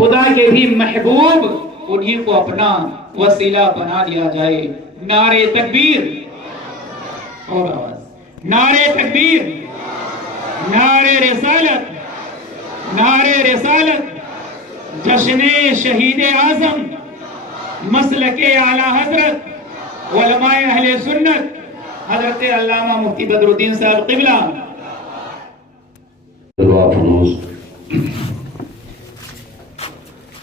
خدا کے بھی محبوب انہیں کو اپنا وسیلہ بنا لیا جائے۔ نعرہ تکبیر، اور آواز، نعرہ تکبیر، نعرہ رسالت، نعرہ رسالت، جشن شہید اعظم، مسلک اعلیٰ حضرت علماء اہل سنت حضرت علامہ مفتی بدر الدین صاحب قبلہ۔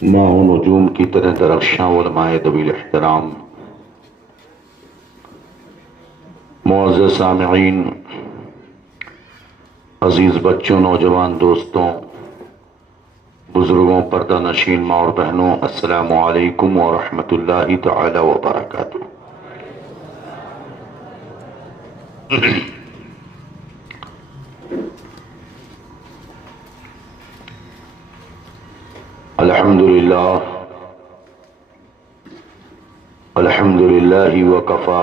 ماہ و نجوم کی طرح درخشاں علماء طویل احترام، معزز سامعین، عزیز بچوں، نوجوان دوستوں، بزرگوں، پردہ نشین ماں اور بہنوں، السلام علیکم ورحمۃ اللہ تعالی وبرکاتہ۔ الحمدللہ الحمدللہ وکفا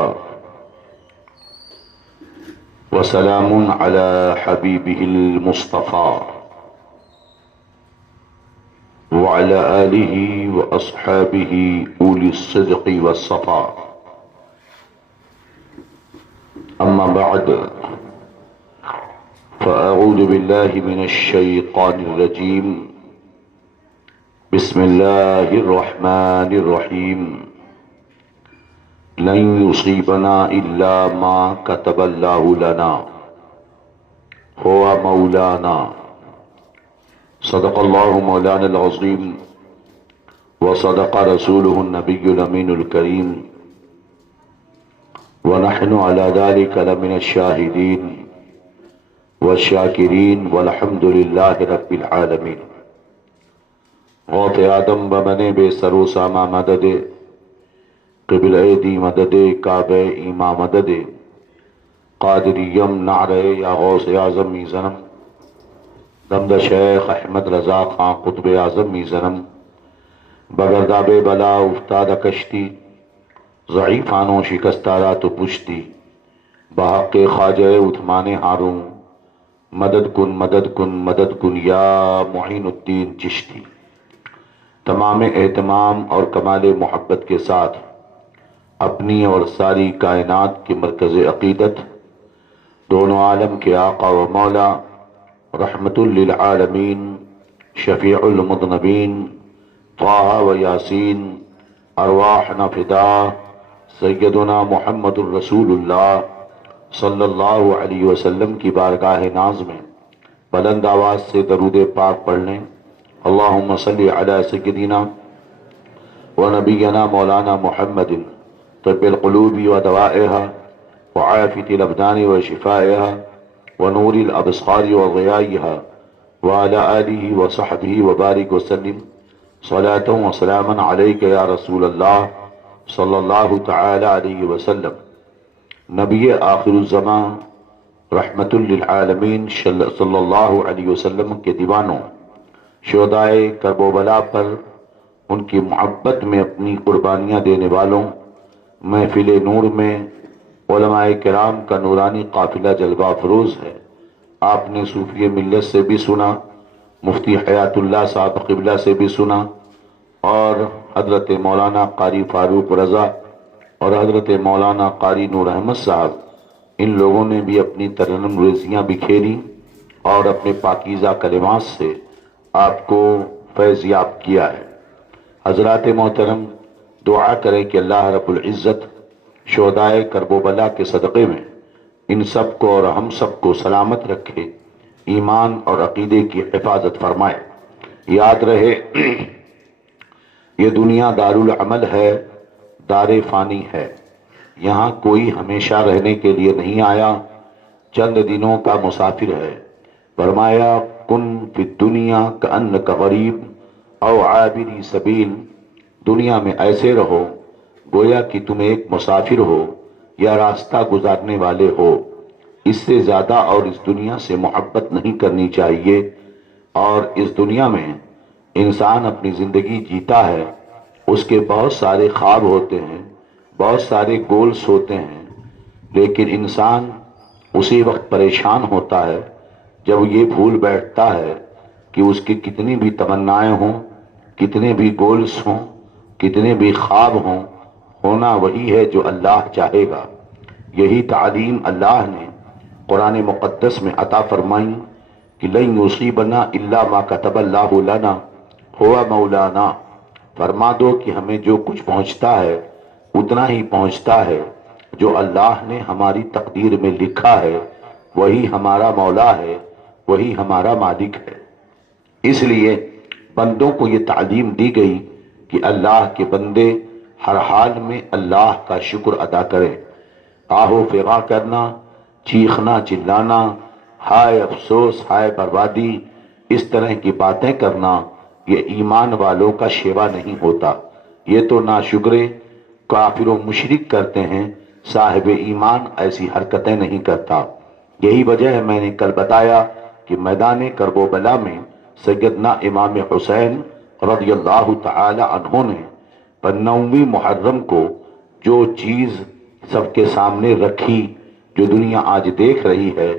وسلام علی حبیبہ المصطفیٰ وعلى آلہ واصحابہ اولی الصدق والصفاء، اما بعد فاعوذ باللہ من الشیطان الرجیم، بسم اللہ الرحمن الرحیم، لن یصیبنا الا ما کتب اللہ لنا هو مولانا، صدق اللہ مولانا العظیم وصدق رسولہ النبی الامین الکریم، ونحن على ذلك لمن الشاہدین والشاکرین والحمد للہ رب العالمین۔ غوث آدم بمن بے سرو ساما مدد، قبل دی مدد، کعبہ ایما مدد، قادریم نعرہ یا غوث اعظم میزنم، دمد شیخ احمد رضا خان قطب اعظم میزنم، بگرداب بلا افتاد کشتی، ضعیفانوں شکستارا تو پشتی، بحق خواجہ عثمان ہارون، مدد کن مدد کن مدد کن یا معین الدین چشتی۔ تمام اہتمام اور کمال محبت کے ساتھ اپنی اور ساری کائنات کے مرکز عقیدت، دونوں عالم کے آقا و مولا، رحمت للعالمین، شفیع المذنبین، طٰہٰ و یاسین، ارواحنا فدا سیدنا محمد الرسول اللہ صلی اللہ علیہ وسلم کی بارگاہ ناز میں بلند آواز سے درود پاک پڑھ لیں۔ اللہم صلی علی سیدنا و نبینا مولانا محمد طب القلوب و دوائها وعافیة الابدان و شفائها ونور الابصار و ضیائها وعلى آلہ و صحبہ وبارک وسلم، صلاة و سلاما علیک یا رسول اللہ صلی اللہ تعالی علیہ وسلم۔ نبی آخر الزمان رحمت للعالمین صلی اللہ علیہ وسلم کے دیوانوں، شہدائے کرب و بلا پر ان کی محبت میں اپنی قربانیاں دینے والوں، محفل نور میں علماء کرام کا نورانی قافلہ جلوہ افروز ہے۔ آپ نے صوفی ملت سے بھی سنا، مفتی حیات اللہ صاحب قبلہ سے بھی سنا، اور حضرت مولانا قاری فاروق رضا اور حضرت مولانا قاری نور احمد صاحب، ان لوگوں نے بھی اپنی ترنم ریزیاں بکھیری اور اپنے پاکیزہ کلمات سے آپ کو فیض یاب کیا ہے۔ حضرات محترم، دعا کریں کہ اللہ رب العزت شہدائے کرب و بلا کے صدقے میں ان سب کو اور ہم سب کو سلامت رکھے، ایمان اور عقیدے کی حفاظت فرمائے۔ یاد رہے یہ دنیا دارالعمل ہے، دار فانی ہے، یہاں کوئی ہمیشہ رہنے کے لیے نہیں آیا، چند دنوں کا مسافر ہے۔ فرمایا کن فی الدنیا کأنک غریب او عابری سبیل، دنیا میں ایسے رہو گویا کہ تم ایک مسافر ہو یا راستہ گزارنے والے ہو۔ اس سے زیادہ اور اس دنیا سے محبت نہیں کرنی چاہیے۔ اور اس دنیا میں انسان اپنی زندگی جیتا ہے، اس کے بہت سارے خواب ہوتے ہیں، بہت سارے گولز ہوتے ہیں، لیکن انسان اسی وقت پریشان ہوتا ہے جب یہ بھول بیٹھتا ہے کہ اس کی کتنی بھی تمنائیں ہوں، کتنے بھی گولز ہوں، کتنے بھی خواب ہوں، ہونا وہی ہے جو اللہ چاہے گا۔ یہی تعلیم اللہ نے قرآن مقدس میں عطا فرمائی کہ لن یصیبنا الا ما کتب اللہ لنا ہوا مولانا۔ فرما دو کہ ہمیں جو کچھ پہنچتا ہے اتنا ہی پہنچتا ہے جو اللہ نے ہماری تقدیر میں لکھا ہے، وہی ہمارا مولا ہے، وہی ہمارا مالک ہے۔ اس لیے بندوں کو یہ تعلیم دی گئی کہ اللہ کے بندے ہر حال میں اللہ کا شکر ادا کریں۔ آہ و فغاں کرنا، چیخنا چلانا، ہائے افسوس ہائے بربادی، اس طرح کی باتیں کرنا یہ ایمان والوں کا شیوا نہیں ہوتا۔ یہ تو ناشکرے کافر و مشرک کرتے ہیں، صاحب ایمان ایسی حرکتیں نہیں کرتا۔ یہی وجہ ہے میں نے کل بتایا کہ میدان کرب و بلا میں سیدنا امام حسین رضی اللہ تعالی عنہ نے 9ویں محرم کو جو چیز سب کے سامنے رکھی، جو دنیا آج دیکھ رہی ہے،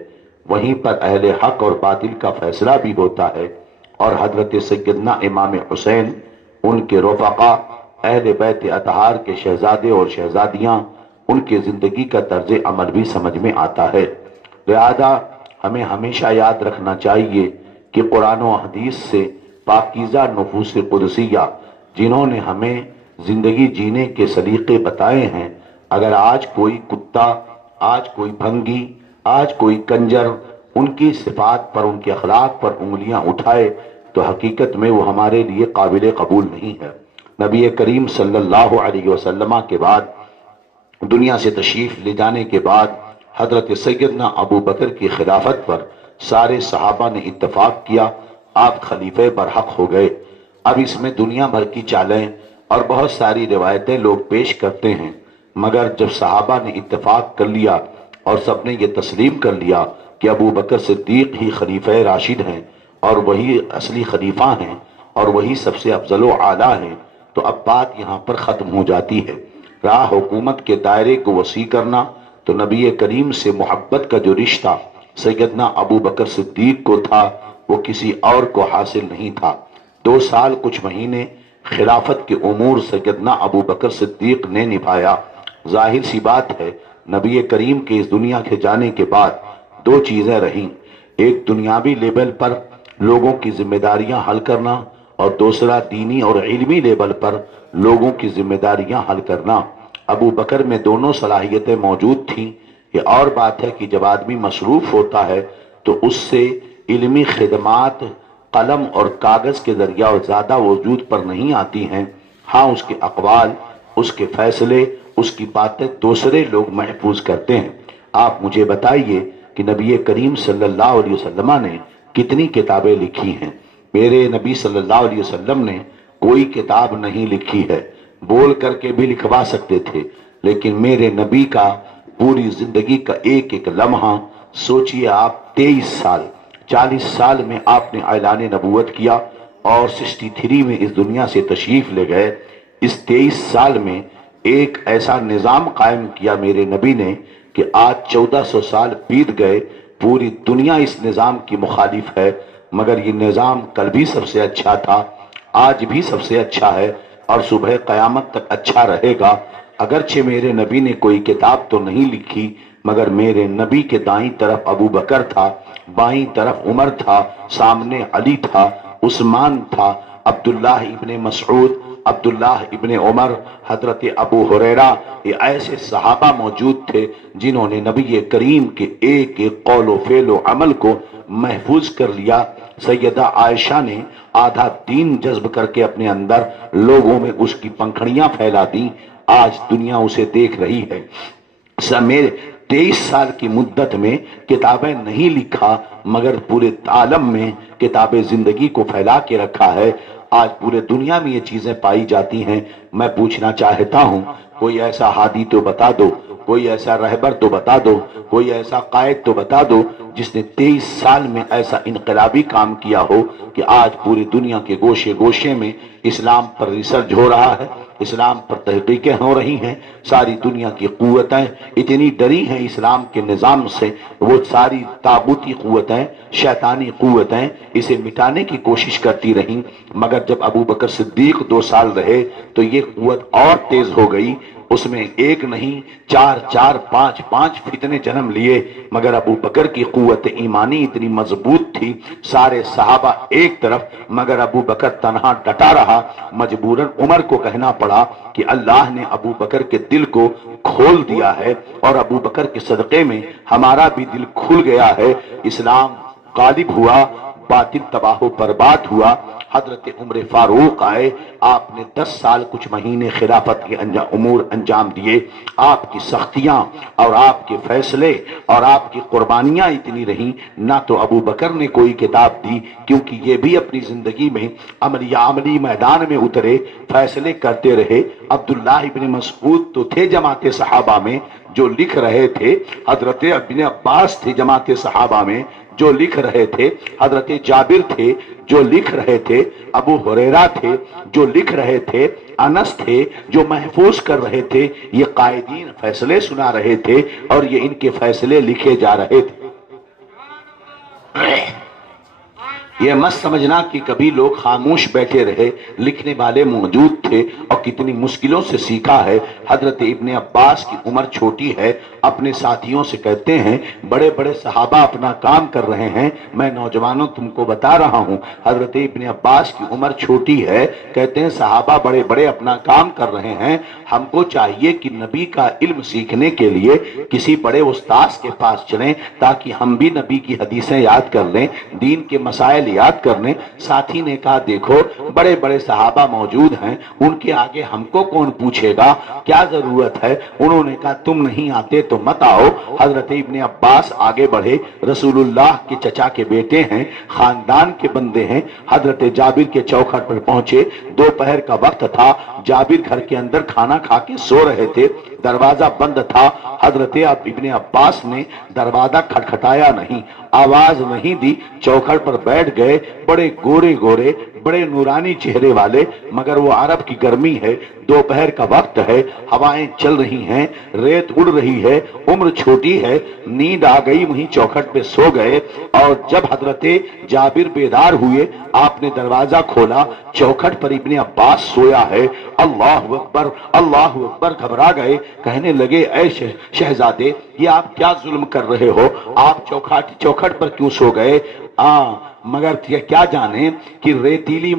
وہیں پر اہل حق اور باطل کا فیصلہ بھی ہوتا ہے، اور حضرت سیدنا امام حسین، ان کے رفقا، اہل بیت اطہار کے شہزادے اور شہزادیاں، ان کے زندگی کا طرز عمل بھی سمجھ میں آتا ہے۔ لہذا ہمیں ہمیشہ یاد رکھنا چاہیے کہ قرآن و حدیث سے پاکیزہ نفوس قدسیہ جنہوں نے ہمیں زندگی جینے کے سلیقے بتائے ہیں، اگر آج کوئی کتا، آج کوئی بھنگی، آج کوئی کنجر ان کی صفات پر، ان کے اخلاق پر انگلیاں اٹھائے تو حقیقت میں وہ ہمارے لیے قابل قبول نہیں ہے۔ نبی کریم صلی اللہ علیہ وسلم کے بعد دنیا سے تشریف لے جانے کے بعد حضرت سیدنا ابو بکر کی خلافت پر سارے صحابہ نے اتفاق کیا، آپ خلیفہ برحق ہو گئے۔ اب اس میں دنیا بھر کی چالیں اور بہت ساری روایتیں لوگ پیش کرتے ہیں، مگر جب صحابہ نے اتفاق کر لیا اور سب نے یہ تسلیم کر لیا کہ ابو بکر صدیق ہی خلیفہ راشد ہیں اور وہی اصلی خلیفہ ہیں اور وہی سب سے افضل و اعلیٰ ہیں، تو اب بات یہاں پر ختم ہو جاتی ہے۔ راہ حکومت کے دائرے کو وسیع کرنا، تو نبی کریم سے محبت کا جو رشتہ سیدنا ابو بکر صدیق کو تھا وہ کسی اور کو حاصل نہیں تھا۔ 2 سال کچھ مہینے خلافت کے امور سیدنا ابو بکر صدیق نے نبھایا۔ ظاہر سی بات ہے نبی کریم کے اس دنیا کے جانے کے بعد 2 چیزیں رہیں، ایک دنیاوی لیول پر لوگوں کی ذمہ داریاں حل کرنا، اور دوسرا دینی اور علمی لیول پر لوگوں کی ذمہ داریاں حل کرنا۔ ابو بکر میں دونوں صلاحیتیں موجود تھیں۔ یہ اور بات ہے کہ جب آدمی مصروف ہوتا ہے تو اس سے علمی خدمات قلم اور کاغذ کے ذریعہ اور زیادہ وجود پر نہیں آتی ہیں، ہاں اس کے اقوال، اس کے فیصلے، اس کی باتیں دوسرے لوگ محفوظ کرتے ہیں۔ آپ مجھے بتائیے کہ نبی کریم صلی اللہ علیہ وسلم نے کتنی کتابیں لکھی ہیں؟ میرے نبی صلی اللہ علیہ وسلم نے کوئی کتاب نہیں لکھی ہے، بول کر کے بھی لکھوا سکتے تھے، لیکن میرے نبی کا پوری زندگی کا ایک ایک لمحہ سوچئے آپ 23 سال 40 سال میں آپ نے اعلان نبوت کیا اور 63 میں اس دنیا سے تشریف لے گئے۔ اس 23 سال میں ایک ایسا نظام قائم کیا میرے نبی نے کہ آج 1400 سال بیت گئے، پوری دنیا اس نظام کی مخالف ہے، مگر یہ نظام کل بھی سب سے اچھا تھا، آج بھی سب سے اچھا ہے اور صبح قیامت تک اچھا رہے گا۔ اگرچہ میرے نبی نے کوئی کتاب تو نہیں لکھی، مگر میرے نبی کے دائیں طرف ابو بکر تھا، بائیں طرف عمر تھا، سامنے علی تھا، عثمان تھا، عبداللہ ابن مسعود، عبداللہ ابن عمر، حضرت ابو ہریرہ، یہ ایسے صحابہ موجود تھے جنہوں نے نبی کریم کے ایک ایک قول و فعل و عمل کو محفوظ کر لیا۔ سیدہ عائشہ نے آدھا دین جذب کر کے اپنے اندر لوگوں میں اس کی پنکھڑیاں پھیلا دیں، آج دنیا اسے دیکھ رہی ہے۔ میرے 23 سال کی مدت میں کتابیں نہیں لکھا، مگر پورے عالم میں کتاب زندگی کو پھیلا کے رکھا ہے۔ آج پورے دنیا میں یہ چیزیں پائی جاتی ہیں۔ میں پوچھنا چاہتا ہوں، کوئی ایسا ہادی تو بتا دو، کوئی ایسا رہبر تو بتا دو، کوئی ایسا قائد تو بتا دو جس نے 23 سال میں ایسا انقلابی کام کیا ہو کہ آج پوری دنیا کے گوشے گوشے میں اسلام پر ریسرچ ہو رہا ہے، اسلام پر تحقیقیں ہو رہی ہیں، ساری دنیا کی قوتیں اتنی ڈری ہیں اسلام کے نظام سے، وہ ساری تاغوتی قوتیں، شیطانی قوتیں اسے مٹانے کی کوشش کرتی رہیں، مگر جب ابو بکر صدیق 2 سال رہے تو یہ قوت اور تیز ہو گئی، اس میں ایک نہیں 4 4 5 5 فتنے جنم لیے، مگر ابو بکر کی قوت ایمانی اتنی مضبوط تھی، سارے صحابہ ایک طرف مگر ابو بکر تنہا ڈٹا رہا، مجبوراً عمر کو کہنا پڑا کہ اللہ نے ابو بکر کے دل کو کھول دیا ہے اور ابو بکر کے صدقے میں ہمارا بھی دل کھل گیا ہے، اسلام غالب ہوا، باطل تباہ و برباد ہوا۔ حضرت عمر فاروق آئے، آپ نے 10 سال کچھ مہینے خلافت کے امور انجام دیے، آپ کی سختیاں اور آپ کے فیصلے اور آپ کی قربانیاں اتنی رہیں، نہ تو ابو بکر نے کوئی کتاب دی کیونکہ یہ بھی اپنی زندگی میں عملی میدان میں اترے، فیصلے کرتے رہے۔ عبداللہ ابن مسعود تو تھے جماعت صحابہ میں جو لکھ رہے تھے، حضرت ابن عباس تھے جماعت صحابہ میں جو لکھ رہے تھے، حضرت جابر تھے جو لکھ رہے تھے، ابو ہریرہ تھے جو لکھ رہے تھے، انس تھے جو محفوظ کر رہے تھے، یہ قائدین فیصلے سنا رہے تھے اور یہ ان کے فیصلے لکھے جا رہے تھے۔ یہ مت سمجھنا کہ کبھی لوگ خاموش بیٹھے رہے، لکھنے والے موجود تھے اور کتنی مشکلوں سے سیکھا ہے۔ حضرت ابن عباس کی عمر چھوٹی ہے، اپنے ساتھیوں سے کہتے ہیں بڑے بڑے صحابہ اپنا کام کر رہے ہیں، میں نوجوانوں تم کو بتا رہا ہوں، حضرت ابن عباس کی عمر چھوٹی ہے، کہتے ہیں صحابہ بڑے بڑے اپنا کام کر رہے ہیں، ہم کو چاہیے کہ نبی کا علم سیکھنے کے لیے کسی بڑے استاذ کے پاس چلیں تاکہ ہم بھی نبی کی حدیثیں یاد کر لیں، دین کے مسائل یاد کرنے۔ ساتھی نے کہا دیکھو بڑے بڑے صحابہ موجود ہیں، ان کے آگے ہم کو کون پوچھے گا، کیا ضرورت ہے؟ انہوں نے کہا تم نہیں آتے تو مت آؤ۔ حضرت ابن عباس آگے بڑھے، رسول اللہ کے چچا کے بیٹے ہیں، خاندان کے بندے ہیں، حضرت جابر کے چوکھٹ پر پہنچے، دوپہر کا وقت تھا، جابر گھر کے اندر کھانا کھا کے سو رہے تھے، دروازہ بند تھا، حضرت ابن عباس نے دروازہ کھٹکھٹایا نہیں، آواز نہیں دی، چوکھٹ پر بیٹھ گئے، بڑے گورے گورے بڑے نورانی چہرے والے، مگر وہ عرب کی گرمی ہے، دوپہر کا وقت ہے، ہوائیں چل رہی ہیں، ریت اڑ رہی ہے، عمر چھوٹی ہے، نیند آ گئی، وہیں چوکھٹ پہ سو گئے، اور جب حضرت جابر بیدار ہوئے آپ نے دروازہ کھولا، چوکھٹ پر ابن عباس سویا ہے، اللہ اکبر اللہ اکبر، گھبرا گئے، کہنے لگے اے شہزادے یہ آپ کیا ظلم کر رہے ہو، آپ چوکھٹ پر کیوں سو گئے؟ مگر کیا جانے کہ ریتیلی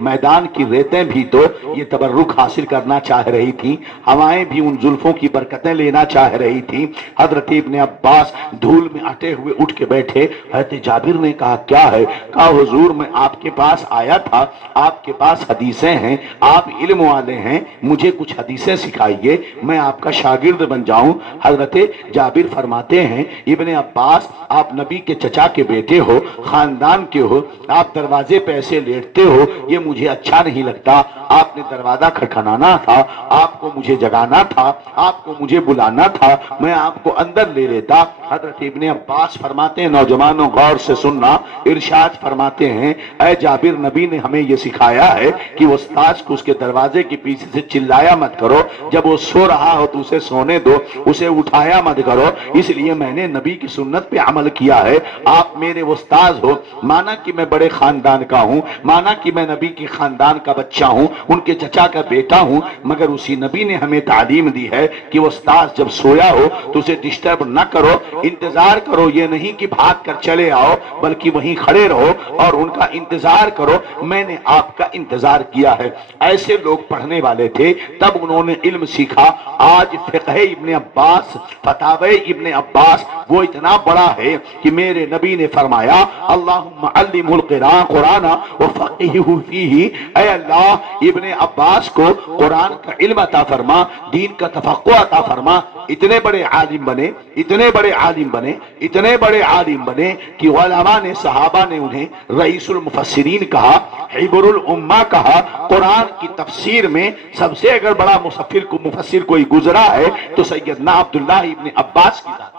میدان کی ریتیں بھی تو یہ تبرک حاصل کرنا چاہ رہی تھی، ہوائیں بھی ان زلفوں کی برکتیں لینا چاہ رہی تھی۔ حضرت ابن عباس دھول میں اٹے ہوئے اٹھ کے بیٹھے، حضرت جابر نے کہا کیا ہے؟ کہا حضور میں آپ کے پاس آیا تھا، آپ کے پاس حدیثیں ہیں، آپ علم والے ہیں، مجھے کچھ حدیثیں سکھائیے، میں آپ کا شاگرد بن جاؤں۔ حضرت جابر فرماتے ہیں ابن عباس آپ نبی کے چچا کے بیٹے ہو، خاندان کے ہو، آپ دروازے پہ ایسے لیٹتے ہو، یہ مجھے اچھا نہیں لگتا، آپ نے دروازہ کھٹکھٹانا تھا، آپ کو مجھے جگانا تھا، آپ کو مجھے بلانا تھا، میں آپ کو اندر لے لیتا۔ حضرت ابن عباس فرماتے ہیں نوجوانوں غور سے سننا، ارشاد فرماتے ہیں اے جابر نبی نے ہمیں یہ سکھایا ہے کہ استاذ کو اس کے دروازے کے پیچھے سے چلایا مت کرو، جب وہ سو رہا ہو تو اسے سونے دو، اسے اٹھایا مت کرو، اس لیے میں نے نبی کی سنت پہ عمل کیا ہے، آپ میرے استاذ ہو، مانا کہ میں بڑے خاندان کا ہوں، مانا کہ میں نبی کی خاندان کا بچہ ہوں، ان کے چچا کا بیٹا ہوں، مگر اسی نبی نے ہمیں تعلیم دی ہے کہ وہ استاذ جب سویا ہو تو اسے ڈسٹرب نہ کرو، انتظار کرو، یہ نہیں کہ بھاگ کر چلے آؤ بلکہ وہیں کھڑے رہو اور ان کا انتظار کرو، میں نے آپ کا انتظار کیا ہے۔ ایسے لوگ پڑھنے والے تھے، تب انہوں نے علم سیکھا۔ آج فقہ ابن عباس، فتاوی ابن عباس وہ اتنا بڑا ہے کہ میرے نبی نے فرمایا اللہم علمہ القرآن وفقہہ فیہ، اے اللہ ابن عباس کو قرآن کا علم عطا فرما، دین کا تفقہ عطا فرما۔ اتنے بڑے عالم بنے، اتنے بڑے عالم بنے، اتنے بڑے عالم بنے کہ علماء نے، صحابہ نے انہیں رئیس المفسرین کہا، حبر الامہ کہا۔ قرآن کی تفسیر میں سب سے اگر بڑا مفسر کوئی گزرا ہے تو سیدنا عبداللہ ابن عباس کی ذات۔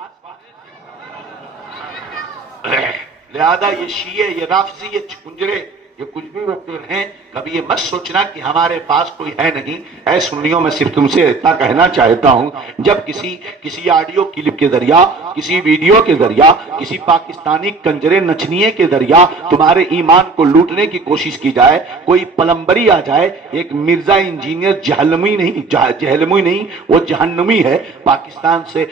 لہذا یہ شیعہ، یہ رافضی، یہ کنجرے، یہ کچھ بھی روکتے رہیں، کبھی یہ مت سوچنا کہ ہمارے پاس کوئی ہے نہیں۔ اے سنیوں، میں صرف تم سے اتنا کہنا چاہتا ہوں، جب کسی آڈیو کلپ کے ذریعہ، کسی ویڈیو کے ذریعہ، کسی پاکستانی کنجرے نچنیے کے ذریعہ تمہارے ایمان کو لوٹنے کی کوشش کی جائے، کوئی پلمبری آ جائے، ایک مرزا انجینئر جہلمی نہیں، وہ جہنمی ہے، پاکستان سے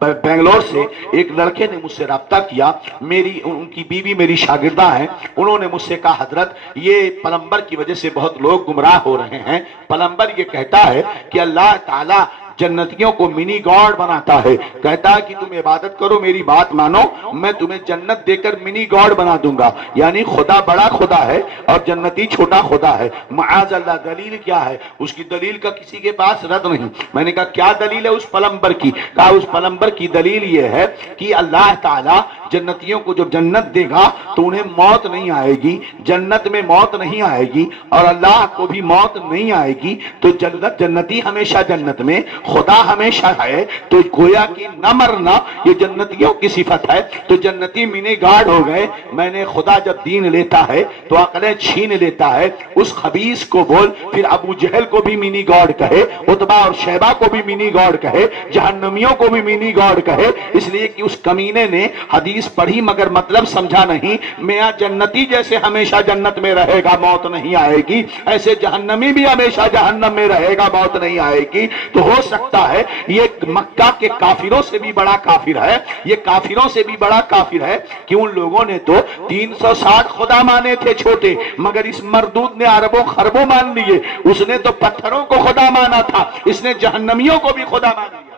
بنگلور سے ایک لڑکے نے مجھ سے رابطہ کیا، ان کی بیوی میری شاگردہ ہیں، انہوں نے مجھ سے کہا حضرت یہ پلمبر کی وجہ سے بہت لوگ گمراہ ہو رہے ہیں۔ پلمبر یہ کہتا ہے کہ اللہ تعالی جنتیوں کو منی گاڈ بناتا ہے، کہتا ہے کہ تم عبادت کرو، میری بات مانو، میں تمہیں جنت دے کر منی گاڈ بنا دوں گا۔ یعنی خدا بڑا خدا ہے اور جنتی چھوٹا خدا ہے۔ معاذ اللہ، دلیل کیا ہے؟ اس کی دلیل کا کسی کے پاس رد نہیں۔ میں نے کہا کیا دلیل ہے اس پلمبر کی؟ کہا اس پلمبر کی دلیل یہ ہے کہ اللہ تعالی جنتیوں کو جب جنت دے گا تو انہیں موت نہیں آئے گی، جنت میں موت نہیں آئے گی، اور اللہ کو بھی موت نہیں آئے گی، تو جنتی ہمیشہ جنت میں، خدا ہمیشہ ہے، تو گویا کہ نہ مرنا یہ جنتیوں کی صفت ہے، تو جنتی منی گارڈ ہو گئے۔ میں نے خدا جب دین لیتا ہے تو عقلیں چھین لیتا ہے، اس خبیث کو بول، پھر ابو جہل کو بھی منی گارڈ کہے، عتبہ اور شیبہ کو بھی منی گارڈ کہے، جہنمیوں کو بھی منی گارڈ کہے، اس لیے کہ اس کمینے نے حدیث پڑھی مگر مطلب سمجھا نہیں۔ میاں جنتی جیسے ہمیشہ جنت میں رہے گا، موت نہیں آئے گی، ایسے جہنمی بھی ہمیشہ جہنم میں رہے گا، موت نہیں آئے گی۔ تو ہو سکتا ہے یہ مکہ کے کافروں سے بھی بڑا کافر ہے، یہ کافروں سے بھی بڑا کافر ہے کہ ان لوگوں نے تو 360 خدا مانے تھے چھوٹے، مگر اس مردود نے اربوں خربوں مان لیے۔ اس نے تو پتھروں کو خدا مانا تھا، اس نے جہنمیوں کو بھی خدا مان لیا۔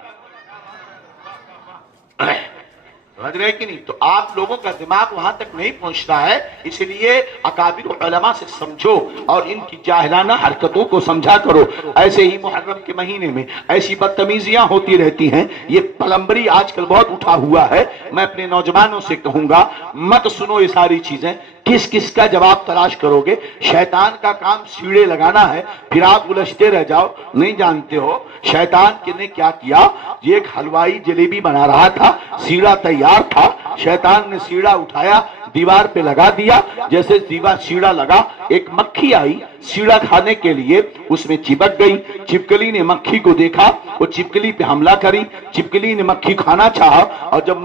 سمجھ رہے کہ نہیں؟ تو آپ لوگوں کا دماغ وہاں تک نہیں پہنچتا ہے، اس لیے اکابر علماء سے سمجھو اور ان کی جاہلانہ حرکتوں کو سمجھا کرو۔ ایسے ہی محرم کے مہینے میں ایسی بدتمیزیاں ہوتی رہتی ہیں، یہ پلمبری آج کل بہت اٹھا ہوا ہے۔ میں اپنے نوجوانوں سے کہوں گا مت سنو یہ ساری چیزیں، کس کا جواب تلاش کرو گے؟ شیطان کا کام سیڑے لگانا ہے، پھر آپ الجھتے رہ جاؤ، نہیں جانتے ہو شیطان نے کیا کیا۔ یہ ایک حلوائی جلیبی بنا رہا تھا، سیڑا تیار تھا، شیطان نے سیڑا اٹھایا، دیوار پہ لگا دیا، جیسے دیوار سیڑا لگا، ایک مکھی آئی سیڑا کھانے کے لیے، اس میں چپک گئی۔ چپکلی نے مکھی کو دیکھا، وہ چپکلی پہ حملہ کری، چپکلی نے مکھی کھانا چاہا، اور جب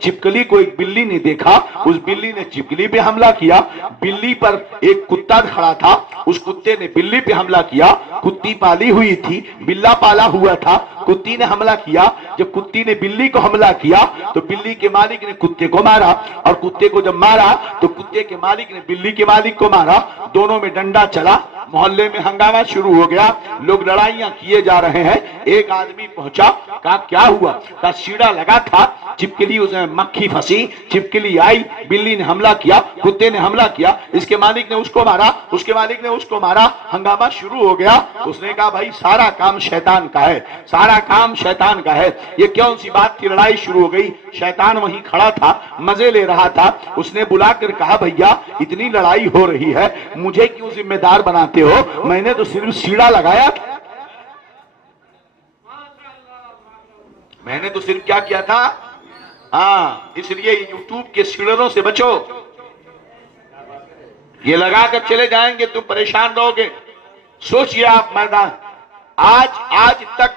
چپکلی کو ایک بلی نے دیکھا، اس بلی نے چپکلی پہ حملہ کیا۔ بلی پر ایک کتا کھڑا تھا، اس کتے نے بلی پہ حملہ کیا۔ کتی پالی ہوئی تھی، بلا پالا ہوا تھا، کتی نے حملہ کیا۔ جب کتی نے بلی کو حملہ کیا تو بلی کے مالک نے کتے کو مارا، اور کتے کو جب مارا تو کتے کے مالک نے بلی کے مالک کو مارا، دونوں میں ڈنڈا چلا، محلے میں ہنگامہ شروع ہو گیا، لوگ لڑائیاں کیے جا رہے ہیں۔ ایک آدمی پہنچا، کہا کیا ہوا؟ کہا سیڑا لگا تھا، چپکلی اس میں مکھی پھنسی، چپکلی آئی، بلی نے حملہ کیا، کتے نے حملہ کیا، اس کے مالک نے اس کو مارا، اس کے مالک نے اس کو مارا، ہنگامہ شروع ہو گیا۔ اس نے کہا بھائی سارا کام شیطان کا ہے، سارا کام شیطان کا ہے، یہ کون سی بات کی لڑائی شروع ہو گئی؟ شیطان وہیں کھڑا تھا، مزے لے رہا تھا، اس نے بلا کر کہا بھیا اتنی لڑائی ہو رہی ہے، مجھے کیوں ذمہ دار بناتے ہو؟ میں نے تو صرف سیڑا لگایا تھا، میں نے تو صرف کیا کیا تھا؟ ہاں، اس لیے یوٹیوب کے سیڑروں سے بچو، یہ لگا کر چلے جائیں گے تم پریشان رہو گے۔ سوچئے آپ میدان، آج تک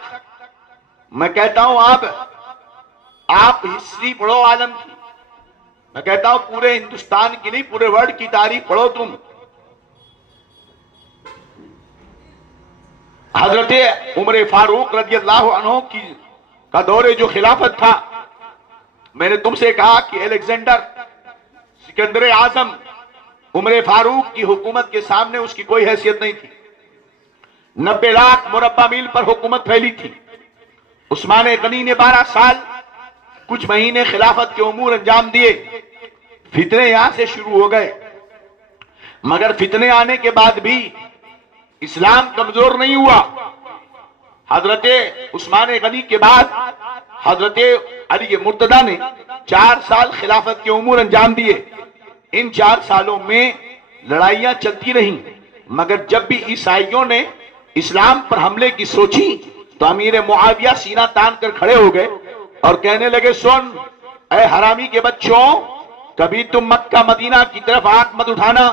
میں کہتا ہوں آپ ہسٹری پڑھو عالم کی، میں کہتا ہوں پورے ہندوستان کی نہیں پورے ورلڈ کی تاریخ پڑھو تم۔ حضرت عمر فاروق رضی اللہ عنہ کا دور جو خلافت تھا، میں نے تم سے کہا کہ الیگزینڈر سکندر اعظم عمر فاروق کی حکومت کے سامنے اس کی کوئی حیثیت نہیں تھی، 90 لاکھ مربع میل پر حکومت پھیلی تھی۔ عثمان غنی نے 12 سال کچھ مہینے خلافت کے امور انجام دیے، فتنے یہاں سے شروع ہو گئے، مگر فتنے آنے کے بعد بھی اسلام کمزور نہیں ہوا۔ حضرت عثمان غنی کے بعد حضرت علی مرتضیٰ نے 4 سال خلافت کے امور انجام دیے۔ ان 4 سالوں میں لڑائیاں چلتی رہیں، مگر جب بھی عیسائیوں نے اسلام پر حملے کی سوچی تو امیر معاویہ سینہ تان کر کھڑے ہو گئے اور کہنے لگے سن اے حرامی کے بچوں، کبھی تم مکہ مدینہ کی طرف ہاتھ مت اٹھانا،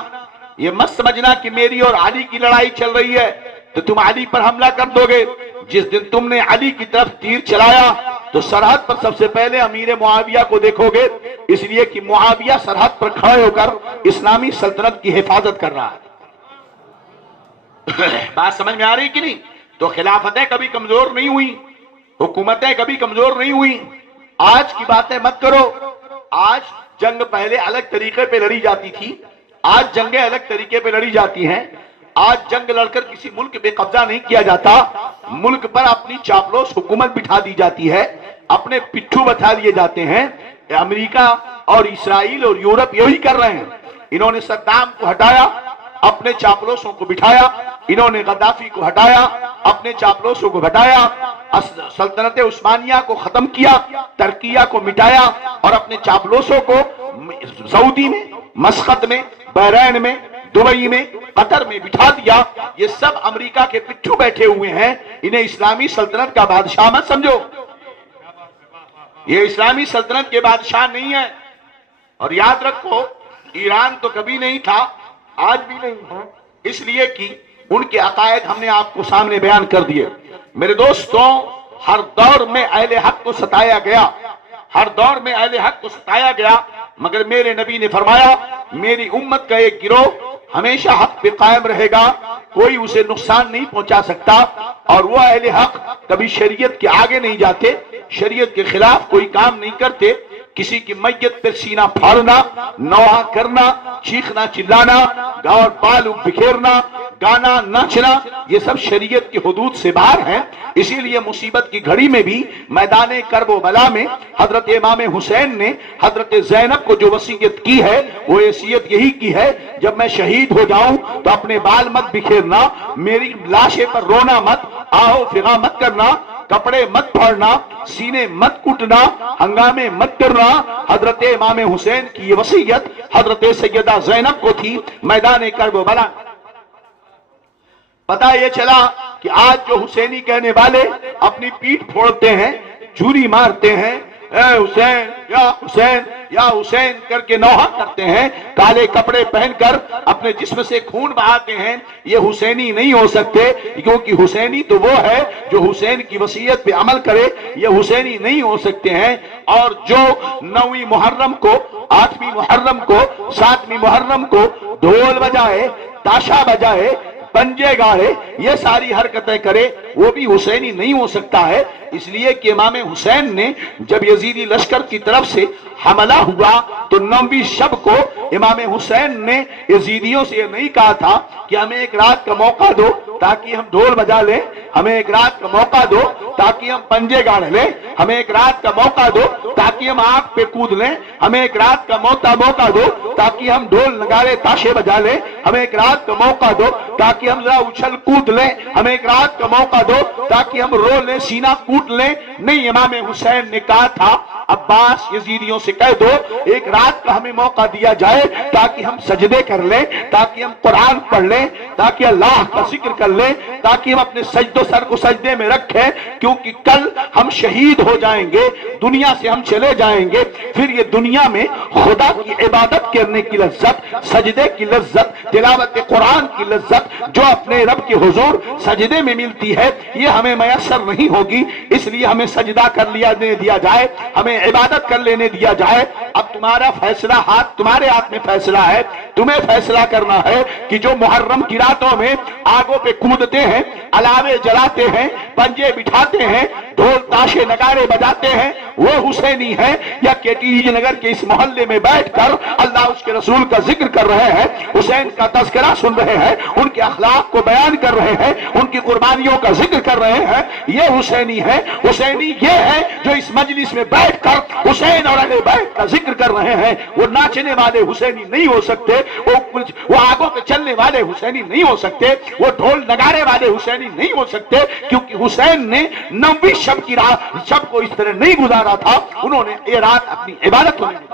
یہ مت سمجھنا کہ میری اور علی کی لڑائی چل رہی ہے تو تم علی پر حملہ کر دو گے. جس دن تم نے علی کی طرف تیر چلایا تو سرحد پر سب سے پہلے امیر معاویہ کو دیکھو گے، اس لیے کہ معاویہ سرحد پر کھڑے ہو کر اسلامی سلطنت کی حفاظت کر رہا ہے. بات سمجھ میں آ رہی کہ نہیں؟ تو خلافتیں کبھی کمزور نہیں ہوئی، حکومتیں کبھی کمزور نہیں ہوئی. آج کی باتیں مت کرو. آج جنگ پہلے الگ طریقے پہ لڑی جاتی تھی، آج جنگیں الگ طریقے پہ لڑی جاتی ہیں. آج جنگ لڑ کر کسی ملک پہ قبضہ نہیں کیا جاتا، ملک پر اپنی چاپلوس حکومت بٹھا دی جاتی ہے، اپنے پٹھو بٹھا دیے جاتے ہیں. امریکہ اور اسرائیل اور یورپ یہی کر رہے ہیں. انہوں نے صدام کو ہٹایا، اپنے چاپلوسوں کو بٹھایا. انہوں نے غدافی کو ہٹایا، اپنے چاپلوسوں کو ہٹایا. سلطنت عثمانیہ کو ختم کیا، ترکیہ کو مٹایا اور اپنے چاپلوسوں کو سعودی میں، مسقط میں، بحرین میں، دبئی میں، قطر میں بٹھا دیا. یہ سب امریکہ کے پٹھو بیٹھے ہوئے ہیں. انہیں اسلامی سلطنت کا بادشاہ مت سمجھو، یہ اسلامی سلطنت کے بادشاہ نہیں ہے. اور یاد رکھو ایران تو کبھی نہیں تھا، آج بھی نہیں ہے، اس لیے کہ ان کے عقائد ہم نے آپ کو سامنے بیان کر دیے. میرے دوستوں، ہر دور میں اہل حق کو ستایا گیا، ہر دور میں اہل حق کو ستایا گیا، مگر میرے نبی نے فرمایا میری امت کا ایک گروہ ہمیشہ حق پہ قائم رہے گا، کوئی اسے نقصان نہیں پہنچا سکتا. اور وہ اہل حق کبھی شریعت کے آگے نہیں جاتے، شریعت کے خلاف کوئی کام نہیں کرتے. کسی کی میت پر سینہ پھاڑنا، نوحہ کرنا، چیخنا چلانا، اور بال بکھیرنا، گانا ناچنا، یہ سب شریعت کی حدود سے باہر ہیں. اسی لیے مصیبت کی گھڑی میں بھی میدان کرب و بلا میں حضرت امام حسین نے حضرت زینب کو جو وصیت کی ہے وہ وصیت یہی کی ہے، جب میں شہید ہو جاؤں تو اپنے بال مت بکھیرنا، میری لاشے پر رونا مت، آہو فغاں مت کرنا، کپڑے مت پھاڑنا، سینے مت کٹنا، ہنگامے مت کرنا. حضرت امام حسین کی یہ وصیت حضرت سیدہ زینب کو تھی میدان کرب و بلا. پتہ یہ چلا کہ آج جو حسینی کہنے والے اپنی پیٹھ پھوڑتے ہیں، جھوری مارتے ہیں، اے حسین یا حسین یا حسین کر کے نوحہ کرتے ہیں، کالے کپڑے پہن کر اپنے جسم سے خون بہاتے ہیں، یہ حسینی نہیں ہو سکتے. کیونکہ حسینی تو وہ ہے جو حسین کی وصیت پہ عمل کرے، یہ حسینی نہیں ہو سکتے ہیں. اور جو 9ویں محرم کو، 8ویں محرم کو، 7ویں محرم کو ڈھول بجائے، تاشا بجائے، پنجے گاڑے، یہ ساری حرکتیں کرے، وہ بھی حسینی نہیں ہو سکتا ہے. اس لیے کہ امام حسین نے جب یزیدی لشکر کی طرف سے حملہ ہوا تو 9ویں شب کو امام حسین نے یزیدیوں سے یہ نہیں کہا تھا کہ ہمیں ایک رات کا موقع دو تاکہ ہم ڈھول بجا لیں، ہمیں ایک رات کا موقع دو تاکہ ہم پنجے گاڑ لیں، ہمیں ایک رات کا موقع دو تاکہ ہم آگ پہ کود لیں، ہمیں ایک رات کا موقع دو تاکہ ہم ڈھول نگارے تاشے بجا لیں، ہمیں ایک رات کا موقع دو تاکہ ہم ذرا اچھل کود لیں، ہمیں ایک رات کا موقع دو تاکہ ہم رو لیں، سینہ کوٹ لیں. نہیں، امام حسین نے کہا تھا عباس یزیدیوں سے کہہ دو ایک رات کا ہمیں موقع دیا جائے تاکہ ہم سجدے کر لیں، تاکہ ہم قرآن پڑھ لیں، تاکہ اللہ کا ذکر کر لیں، تاکہ ہم اپنے سجدوں سر کو سجدے میں رکھیں. کیونکہ کل ہم شہید ہو جائیں گے، دنیا سے ہم چلے جائیں گے، پھر یہ دنیا میں خدا کی عبادت کرنے کی لذت، سجدے کی لذت، تلاوت قرآن کی لذت جو اپنے رب کے حضور سجدے میں ملتی ہے، یہ ہمیں میسر نہیں ہوگی. اس لیے ہمیں سجدہ کر لینے دیا جائے، ہمیں عبادت کر لینے دیا جائے. اب تمہارا فیصلہ تمہارے ہاتھ میں فیصلہ ہے، تمہیں فیصلہ کرنا ہے کہ جو محرم کی راتوں میں آگوں پہ کودتے ہیں، علاوے جلاتے ہیں، پنجے بٹھاتے ہیں، ڈھول تاشے نگارے بجاتے ہیں، وہ حسینی ہے، یا KTJ نگر کے اس محلے میں بیٹھ کر اللہ اس کے رسول کا ذکر کر رہے ہیں، حسین کا تذکرہ سن رہے ہیں، ان کے اخلاق کو بیان کر رہے ہیں، ان کی قربانیوں کا ذکر کر رہے ہیں، یہ حسینی ہے. حسینی یہ ہے جو اس مجلس میں بیٹھ کر حسین اور اہل بیت کا ذکر کر رہے ہیں. وہ ناچنے والے حسینی نہیں ہو سکتے، وہ آگوں پہ چلنے والے حسینی نہیں ہو سکتے، وہ ڈھول نگارے والے حسینی نہیں ہو سکتے. کیونکہ حسین نے 9ویں شب کو اس طرح نہیں گزارا تھا، انہوں نے یہ رات اپنی عبادت ہونے دی.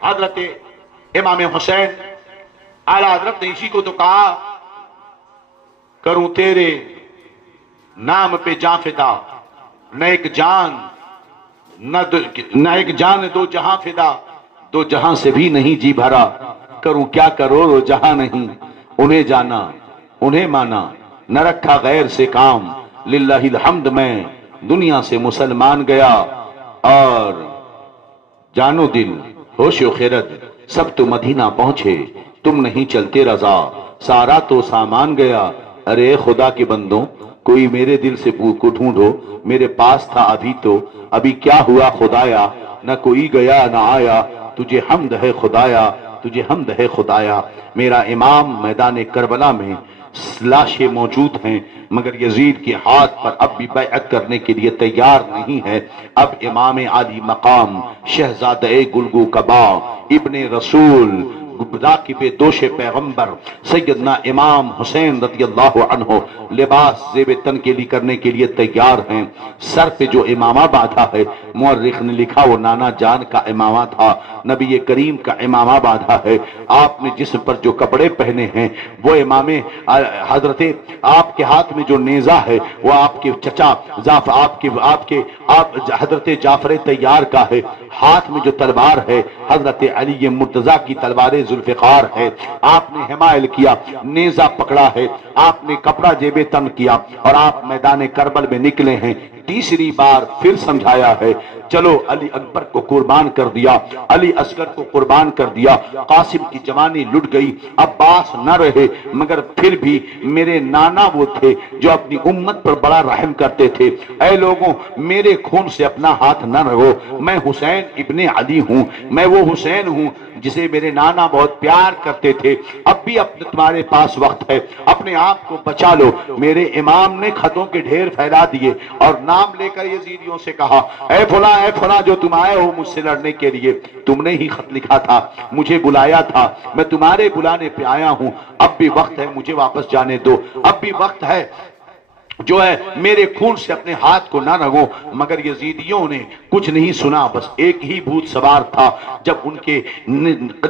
حضرت امام حسین اعلیٰ حضرت نے اسی کو تو کہا کروں تیرے نام پہ جاں فدا نہ ایک جان نہ ایک جان دو جہاں فدا دو جہاں سے بھی نہیں جی بھرا کروں کیا کروڑ جہاں نہیں انہیں جانا انہیں مانا نہ رکھا غیر سے کام للہ الحمد میں دنیا سے مسلمان گیا اور جانو دل ہوش و خیرت سب تو مدینہ پہنچے تم نہیں چلتے رضا سارا تو سامان گیا ارے خدا کے بندوں کوئی میرے دل سے کو ڈھونڈو میرے پاس تھا ابھی تو ابھی کیا ہوا خدایا نہ کوئی گیا نہ آیا تجھے حمد ہے خدایا تجھے حمد ہے خدایا میرا امام میدان کربلا میں لاشیں موجود ہیں مگر یزید کے ہاتھ پر اب بھی بیعت کرنے کے لیے تیار نہیں ہے اب امام عالی مقام شہزادہ گلگو کبا ابن رسول راکب دوش پیغمبر سیدنا امام حسین رضی اللہ عنہ لباس زیب تن کے لیے کرنے کے لیے تیار ہیں سر پہ جو امامہ باندھا ہے مورخ نے لکھا وہ نانا جان کا امامہ تھا نبی کریم کا امامہ باندھا ہے آپ نے جسم پر جو کپڑے پہنے ہیں وہ امام حضرت آپ کے ہاتھ میں جو نیزہ ہے وہ آپ کے چچا آپ حضرت جعفر طیار کا ہے ہاتھ میں جو تلوار ہے حضرت علی مرتضی کی تلوار ذوالفقار ہے آپ نے حمائل کیا نیزہ پکڑا ہے آپ نے کپڑا جیب تن کیا اور آپ میدان کربل میں نکلے ہیں تیسری بار پھر سمجھایا ہے چلو علی اکبر کو قربان کر دیا علی اصغر کو قربان کر دیا قاسم کی جوانی لٹ گئی عباس نہ رہے مگر پھر بھی میرے نانا وہ تھے جو اپنی امت پر بڑا رحم کرتے تھے اے لوگوں میرے خون سے اپنا ہاتھ نہ رگو میں حسین ابن علی ہوں میں وہ حسین ہوں جسے میرے نانا بہت پیار کرتے تھے اب بھی تمہارے پاس وقت ہے اپنے آپ کو بچا لو میرے امام نے خطوں کے ڈھیر پھیلا دیے اور نام لے کر یزیدیوں سے کہا اے فلاں جو تم آئے ہو مجھ سے لڑنے کے لیے تم نے ہی خط لکھا تھا مجھے بلایا تھا میں تمہارے بلانے پہ آیا ہوں اب بھی وقت ہے مجھے واپس جانے دو اب بھی وقت ہے جو ہے میرے خون سے اپنے ہاتھ کو نہ رگو مگر یزیدیوں نے کچھ نہیں سنا بس ایک ہی بھوت سوار تھا جب ان کے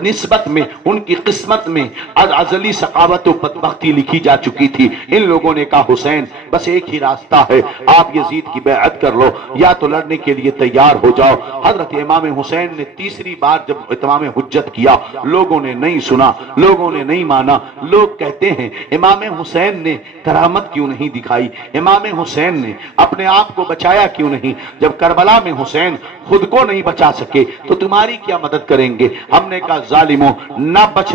نسبت میں ان کی قسمت میں ازلی سخاوت و بدبختی لکھی جا چکی تھی ان لوگوں نے کہا حسین بس ایک ہی راستہ ہے آپ یزید کی بیعت کر لو یا تو لڑنے کے لیے تیار ہو جاؤ حضرت امام حسین نے تیسری بار جب اتمام حجت کیا لوگوں نے نہیں سنا لوگوں نے نہیں مانا لوگ کہتے ہیں امام حسین نے کرامت کیوں نہیں دکھائی امام حسین نے اپنے آپ کو بچایا کیوں نہیں جب کربلا میں حسین خود کو نہیں بچا سکے تو تمہاری کیا مدد کریں گے ہم نے کہا ظالموں نہ بچ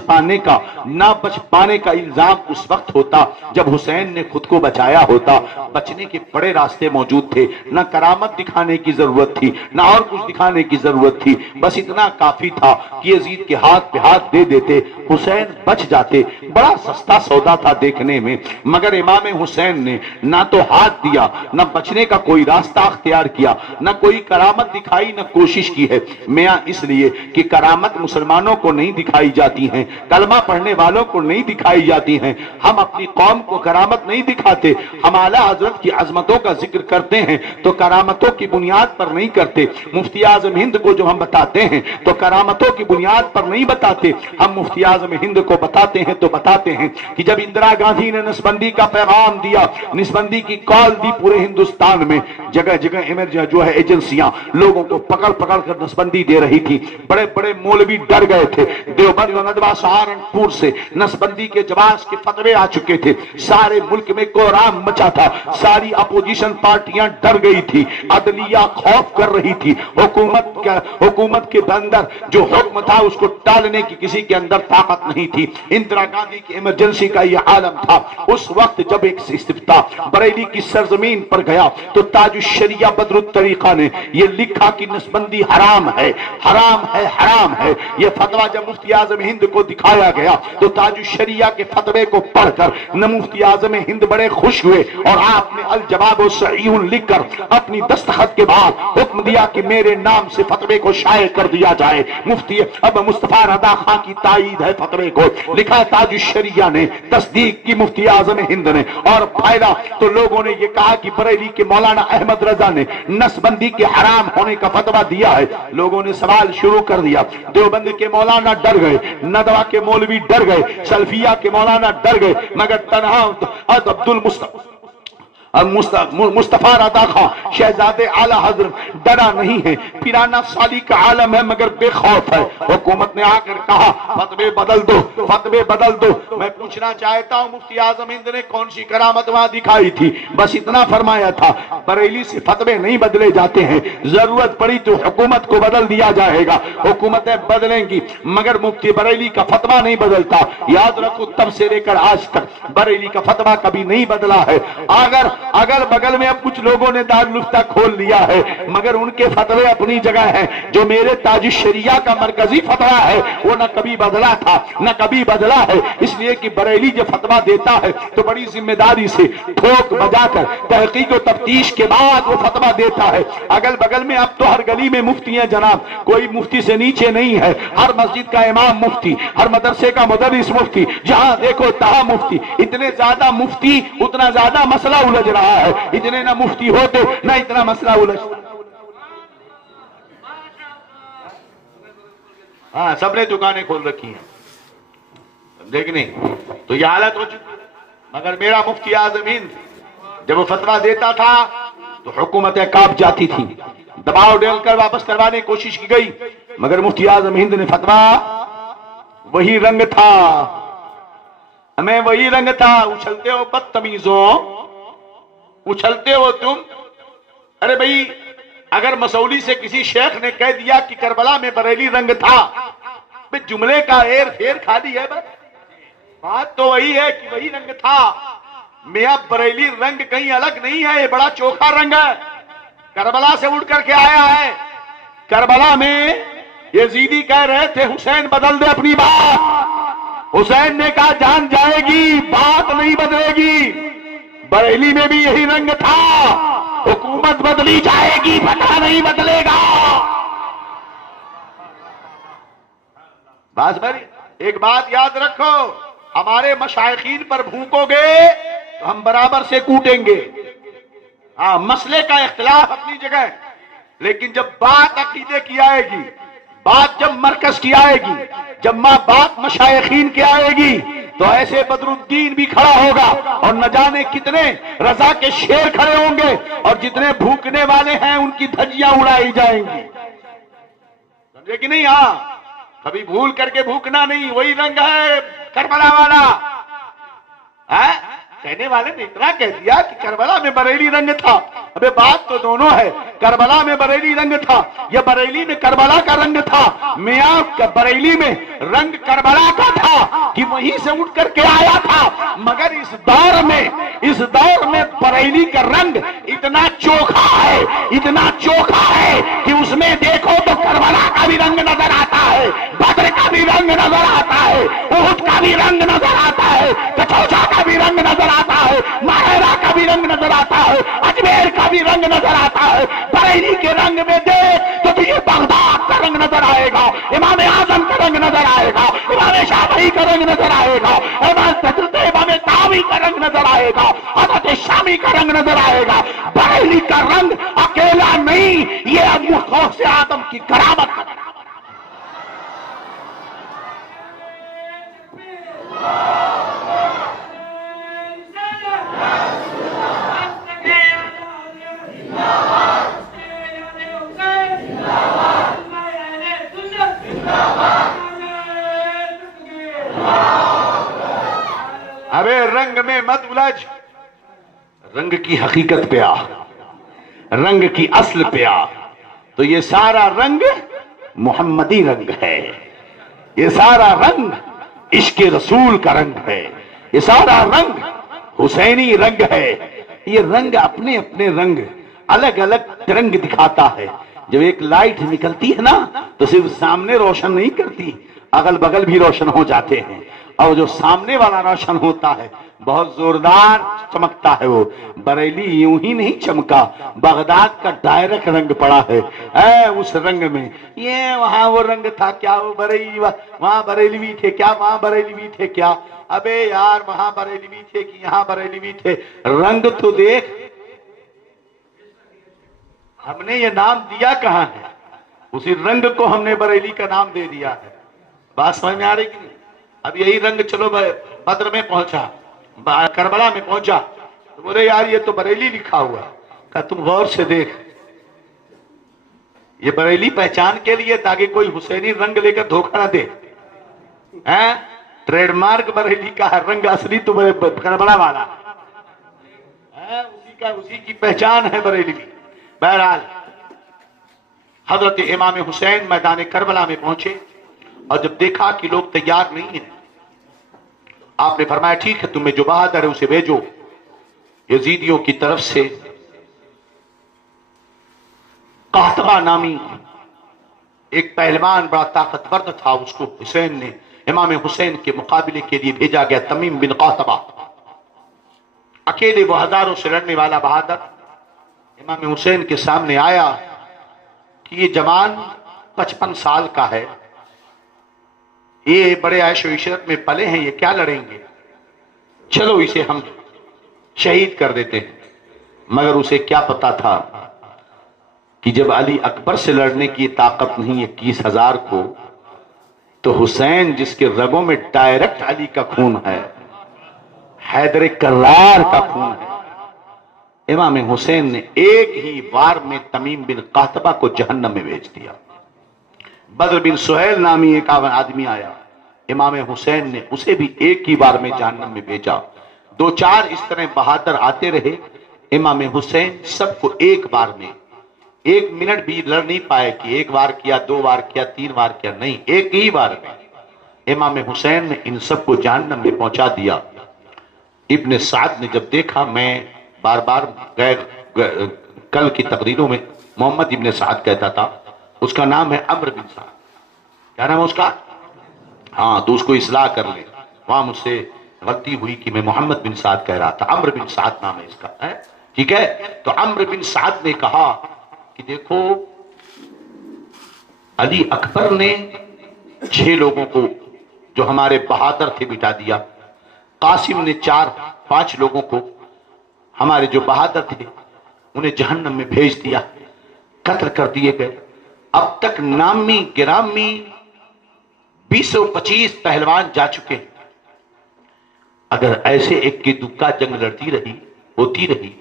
پانے کا الزام اس وقت ہوتا جب حسین نے خود کو بچایا ہوتا بچنے کے بڑے راستے موجود تھے نہ کرامت دکھانے کی ضرورت تھی نہ اور کچھ دکھانے کی ضرورت تھی بس اتنا کافی تھا کہ یزید کے ہاتھ پہ ہاتھ دے دیتے حسین بچ جاتے بڑا سستا سودا تھا دیکھنے میں مگر امام حسین نے نہ تو ہاتھ دیا نہ بچنے کا کوئی راستہ اختیار کیا نہ کوئی کرامت دکھائی نہ کوشش کی ہے میاں اس لیے کہ کرامت مسلمانوں کو نہیں دکھائی جاتی ہیں کلمہ پڑھنے والوں کو نہیں دکھائی جاتی ہیں ہم اپنی قوم کو کرامت نہیں دکھاتے ہم اعلیٰ حضرت کی عظمتوں کا ذکر کرتے ہیں تو کرامتوں کی بنیاد پر نہیں کرتے مفتی اعظم ہند کو جو ہم بتاتے ہیں تو کرامتوں کی بنیاد پر نہیں بتاتے ہم مفتی اعظم ہند کو بتاتے ہیں تو بتاتے ہیں کہ جب اندرا گاندھی نے نسبندی کا پیغام دیا نسبندی کی کال دی پورے ہندوستان میں جگہ جگہ جو ہے ایجنسیاں لوگوں کو پکڑ کر نسبندی دے رہی تھی بڑے بڑے مولوی ڈر گئے تھے دیوبند و ندوہ سہارنپور سے نسبندی کے جواز کے فتوے آ چکے تھے سارے ملک میں کوہرام مچا تھا ساری اپوزیشن پارٹیاں ڈر گئی تھی عدلیہ خوف کر رہی تھی حکومت کے اندر جو حکم تھا اس کو ٹالنے کی کسی کے اندر طاقت نہیں تھی اندرا گاندھی کی ایمرجنسی کا یہ عالم تھا اس وقت جب ایک استفتاء بریلی کی سرزمین پر گیا تو تاج الشریعہ بدر الطریقہ نے یہ لکھا کہ نسبندی حرام ہے یہ فتویٰ جب مفتی اعظم ہند کو دکھایا گیا تو تاج الشریعہ کے فتوے کو پڑھ کر نہ مفتی اعظم ہند بڑے خوش ہوئے اور آپ نے الجواب صحیح لکھ کر اپنی دستخط کے بعد حکم دیا کہ میرے نام سے فتوے کو شائع کر دیا جائے مفتی اب مصطفیٰ رضا خان کی تائید ہے فتوے کو لکھا تاج الشریعہ نے تصدیق کی مفتی اعظم ہند نے اور پھیلا تو لوگوں نے یہ کہا کہ بریلی کے مولانا احمد رضا نے نسبندی کے حرام ہونے کا فتویٰ دیا ہے. لوگوں نے سوال شروع کر دیا. دیوبند کے مولانا ڈر گئے, ندوہ کے مولوی ڈر گئے, سلفیہ کے مولانا ڈر گئے, مگر تنہا مصطفیٰ رضا خان شہزادے اعلی حضرت ڈرا نہیں ہے. پیرانا سالی کا عالم ہے مگر بے خوف ہے. حکومت نے آ کر کہا فتوے بدل دو, فتوے بدل دو. میں پوچھنا چاہتا ہوں مفتی اعظم ہند نے کون سی کرامت وہاں دکھائی تھی؟ بس اتنا فرمایا تھا بریلی سے فتوے نہیں بدلے جاتے ہیں, ضرورت پڑی تو حکومت کو بدل دیا جائے گا. حکومتیں بدلیں گی مگر مفتی بریلی کا فتویٰ نہیں بدلتا. یاد رکھو تب سے لے کر آج تک بریلی کا فتویٰ کبھی نہیں بدلا ہے. اگل بگل میں اب کچھ لوگوں نے دارالفتہ کھول لیا ہے مگر ان کے فتوے اپنی جگہ ہیں. جو میرے تاج الشریعہ کا مرکزی فتویٰ ہے وہ نہ کبھی بدلا تھا نہ کبھی بدلا ہے. اس لیے کہ بریلی جو فتویٰ دیتا ہے تو بڑی ذمہ داری سے ٹھوک بجا کر تحقیق و تفتیش کے بعد وہ فتویٰ دیتا ہے. اگل بگل میں اب تو ہر گلی میں مفتی ہیں جناب, کوئی مفتی سے نیچے نہیں ہے. ہر مسجد کا امام مفتی, ہر مدرسے کا مدرس مفتی, جہاں دیکھو تہاں مفتی. اتنے زیادہ مفتی اتنا زیادہ مسئلہ الجھ رہا ہے. اتنے نہ مفتی ہوتے نہ اتنا مسئلہ الجھتا. ہاں سب نے دکانیں کھول رکھی ہیں دیکھنے, تو یہ حالت ہو چکی. مگر میرا مفتی اعظم ہند جب وہ فتویٰ دیتا تھا تو حکومتیں کانپ جاتی تھی. دباؤ ڈال کر واپس کروانے کی کوشش کی گئی مگر مفتی اعظم ہند نے فتویٰ وہی رنگ تھا, ہمیں وہی رنگ تھا. اچھلتے ہو بدتمیزوں, اچھلتے ہو تم. ارے بھائی اگر مسولی سے کسی شیخ نے کہہ دیا کہ کربلا میں بریلی رنگ تھا, جملے کا ایر پھیر خالی ہے. بس بات تو وہی ہے کہ وہی رنگ تھا. میاں بریلی رنگ کہیں الگ نہیں ہے, یہ بڑا چوکھا رنگ ہے. کربلا سے اڑ کر کے آیا ہے. کربلا میں یزیدی کہہ رہے تھے حسین بدل دے اپنی بات. حسین نے کہا جان جائے گی بات نہیں بدلے گی. بریلی میں بھی یہی رنگ تھا, حکومت بدلی جائے گی پتہ نہیں بدلے گا. بس بھائی ایک بات یاد رکھو, ہمارے مشائخین پر بھوکو گے تو ہم برابر سے کوٹیں گے. ہاں مسئلے کا اختلاف اپنی جگہ ہے, لیکن جب بات عقیدے کی آئے گی, بات جب مرکز کی آئے گی, جب بات مشائخین کی آئے گی تو ایسے بدر الدین بھی کھڑا ہوگا اور نہ جانے کتنے رضا کے شیر کھڑے ہوں گے اور جتنے بھوکنے والے ہیں ان کی دھجیاں اڑائی جائیں گی. سمجھے کہ نہیں؟ ہاں کبھی بھول کر کے بھوکنا نہیں, وہی رنگ ہے کربلا والا. کہنے والے نے اتنا کہہ دیا کہ کربلا میں بریلی رنگ تھا. ابے بات تو دونوں ہے, کربلا میں بریلی رنگ تھا یا بریلی میں کربلا کا رنگ تھا. میاں بریلی میں رنگ کربلا کا تھا کہ وہیں سے اٹھ کر کے آیا تھا, مگر اس دور میں بریلی کا رنگ اتنا چوکھا ہے, اتنا چوکھا ہے کہ اس میں دیکھو تو کربلا کا بھی رنگ نظر آتا ہے, بدر کا بھی رنگ نظر آتا ہے, احد کا بھی رنگ نظر آتا ہے, کچوچا کا بھی رنگ نظر آتا ہے, ماہرہ کا بھی رنگ نظر آتا ہے, اجمیر کا بھی رنگ نظر آتا ہے. بریلی کے رنگ میں دیکھ تو تجھے بغداد کا رنگ نظر آئے گا, امام اعظم کا رنگ نظر آئے گا, امام شافعی کا رنگ نظر آئے گا, حضرت امام طحاوی کا رنگ نظر آئے گا, حضرت شامی کا رنگ نظر آئے گا. بریلی کا رنگ اکیلا نہیں, یہ ابو خوف سے آدم کی کرامت ہے. ابے رنگ میں مت الجھ, رنگ کی حقیقت پہ آ, رنگ کی اصل پہ آ. تو یہ سارا رنگ محمدی رنگ ہے, یہ سارا رنگ عشق رسول کا رنگ ہے, یہ سارا رنگ حسینی رنگ ہے. یہ رنگ اپنے اپنے رنگ الگ الگ رنگ دکھاتا ہے. جب ایک لائٹ نکلتی ہے نا تو صرف سامنے روشن نہیں کرتی, اگل بگل بھی روشن ہو جاتے ہیں. اور جو سامنے والا روشن ہوتا ہے بہت زوردار چمکتا ہے. وہ بریلی یوں ہی نہیں چمکا، بغداد کا ڈائریکٹ رنگ پڑا ہے. اس رنگ میں یہ وہاں وہ رنگ تھا کیا، وہ بریلی وہاں بریلوی تھے کیا، وہاں بریلوی تھے کیا. ابے یار وہاں بریلوی تھے کہ یہاں بریلوی تھے، رنگ تو دیکھ. ہم نے یہ نام دیا کہاں ہے، اسی رنگ کو ہم نے بریلی کا نام دے دیا ہے. بات سمجھ میں آ رہی کہ نہیں؟ اب یہی رنگ چلو بدر میں پہنچا، کربلا میں پہنچا تو بولے یار یہ تو بریلی لکھا ہوا. کہا تم غور سے دیکھ، یہ بریلی پہچان کے لیے تاکہ کوئی حسینی رنگ لے کر دھوکہ نہ دے. ٹریڈ مارک بریلی کا ہے، رنگ اصلی تو کربلا والا ہے، اسی کی پہچان ہے بریلی. بہرحال حضرت امام حسین میدان کربلا میں پہنچے اور جب دیکھا کہ لوگ تیار نہیں ہیں، آپ نے فرمایا ٹھیک ہے تمہیں جو بہادر ہے اسے بھیجو. یزیدیوں کی طرف سے قحطبہ نامی ایک پہلوان بڑا طاقتور تھا، اس کو حسین نے امام حسین کے مقابلے کے لیے بھیجا گیا. تمیم بن قحطبہ اکیلے وہ ہزاروں سے لڑنے والا بہادر امام حسین کے سامنے آیا کہ یہ جوان 55 سال کا ہے، یہ بڑے عیش و عشرت میں پلے ہیں، یہ کیا لڑیں گے، چلو اسے ہم شہید کر دیتے ہیں. مگر اسے کیا پتا تھا کہ جب علی اکبر سے لڑنے کی طاقت نہیں 21,000 کو، تو حسین جس کے رگوں میں ڈائریکٹ علی کا خون ہے، حیدر کرار کا خون ہے، امام حسین نے ایک ہی وار میں تمیم بن قحطبہ کو جہنم میں بھیج دیا. بدر بن سہیل نامی ایک آدمی آیا، امام حسین نے اسے بھی ایک ہی بار میں جہنم میں بھیجا. 2-4 اس طرح بہادر آتے رہے. امام حسین سب کو ایک بار میں 1 منٹ بھی لڑ نہیں پائے کہ 1 بار کیا، 2 بار کیا، 3 بار کیا، نہیں، ایک ہی بار میں امام حسین نے ان سب کو جہنم میں پہنچا دیا. ابن سعد نے جب دیکھا، میں بار بار کل کی تقریروں میں محمد ابن سعد کہتا تھا، اس کا نام ہے عمرو بن سعد. کیا نام ہے اس کا؟ ہاں تو اس کو اصلاح کر لیں، وہاں مجھ سے غلطی ہوئی کہ میں محمد بن سعد کہہ رہا تھا، عمرو بن سعد نام ہے اس کا. ٹھیک ہے، تو عمرو بن سعد نے کہا کہ دیکھو علی اکبر نے 6 لوگوں کو جو ہمارے بہادر تھے مٹا دیا، قاسم نے 4-5 لوگوں کو ہمارے جو بہادر تھے انہیں جہنم میں بھیج دیا، قتل کر دیے گئے. اب تک نامی گرامی 20-25 پہلوان جا چکے ہیں. اگر ایسے ایک کی دکا جنگ لڑتی رہی، ہوتی رہی،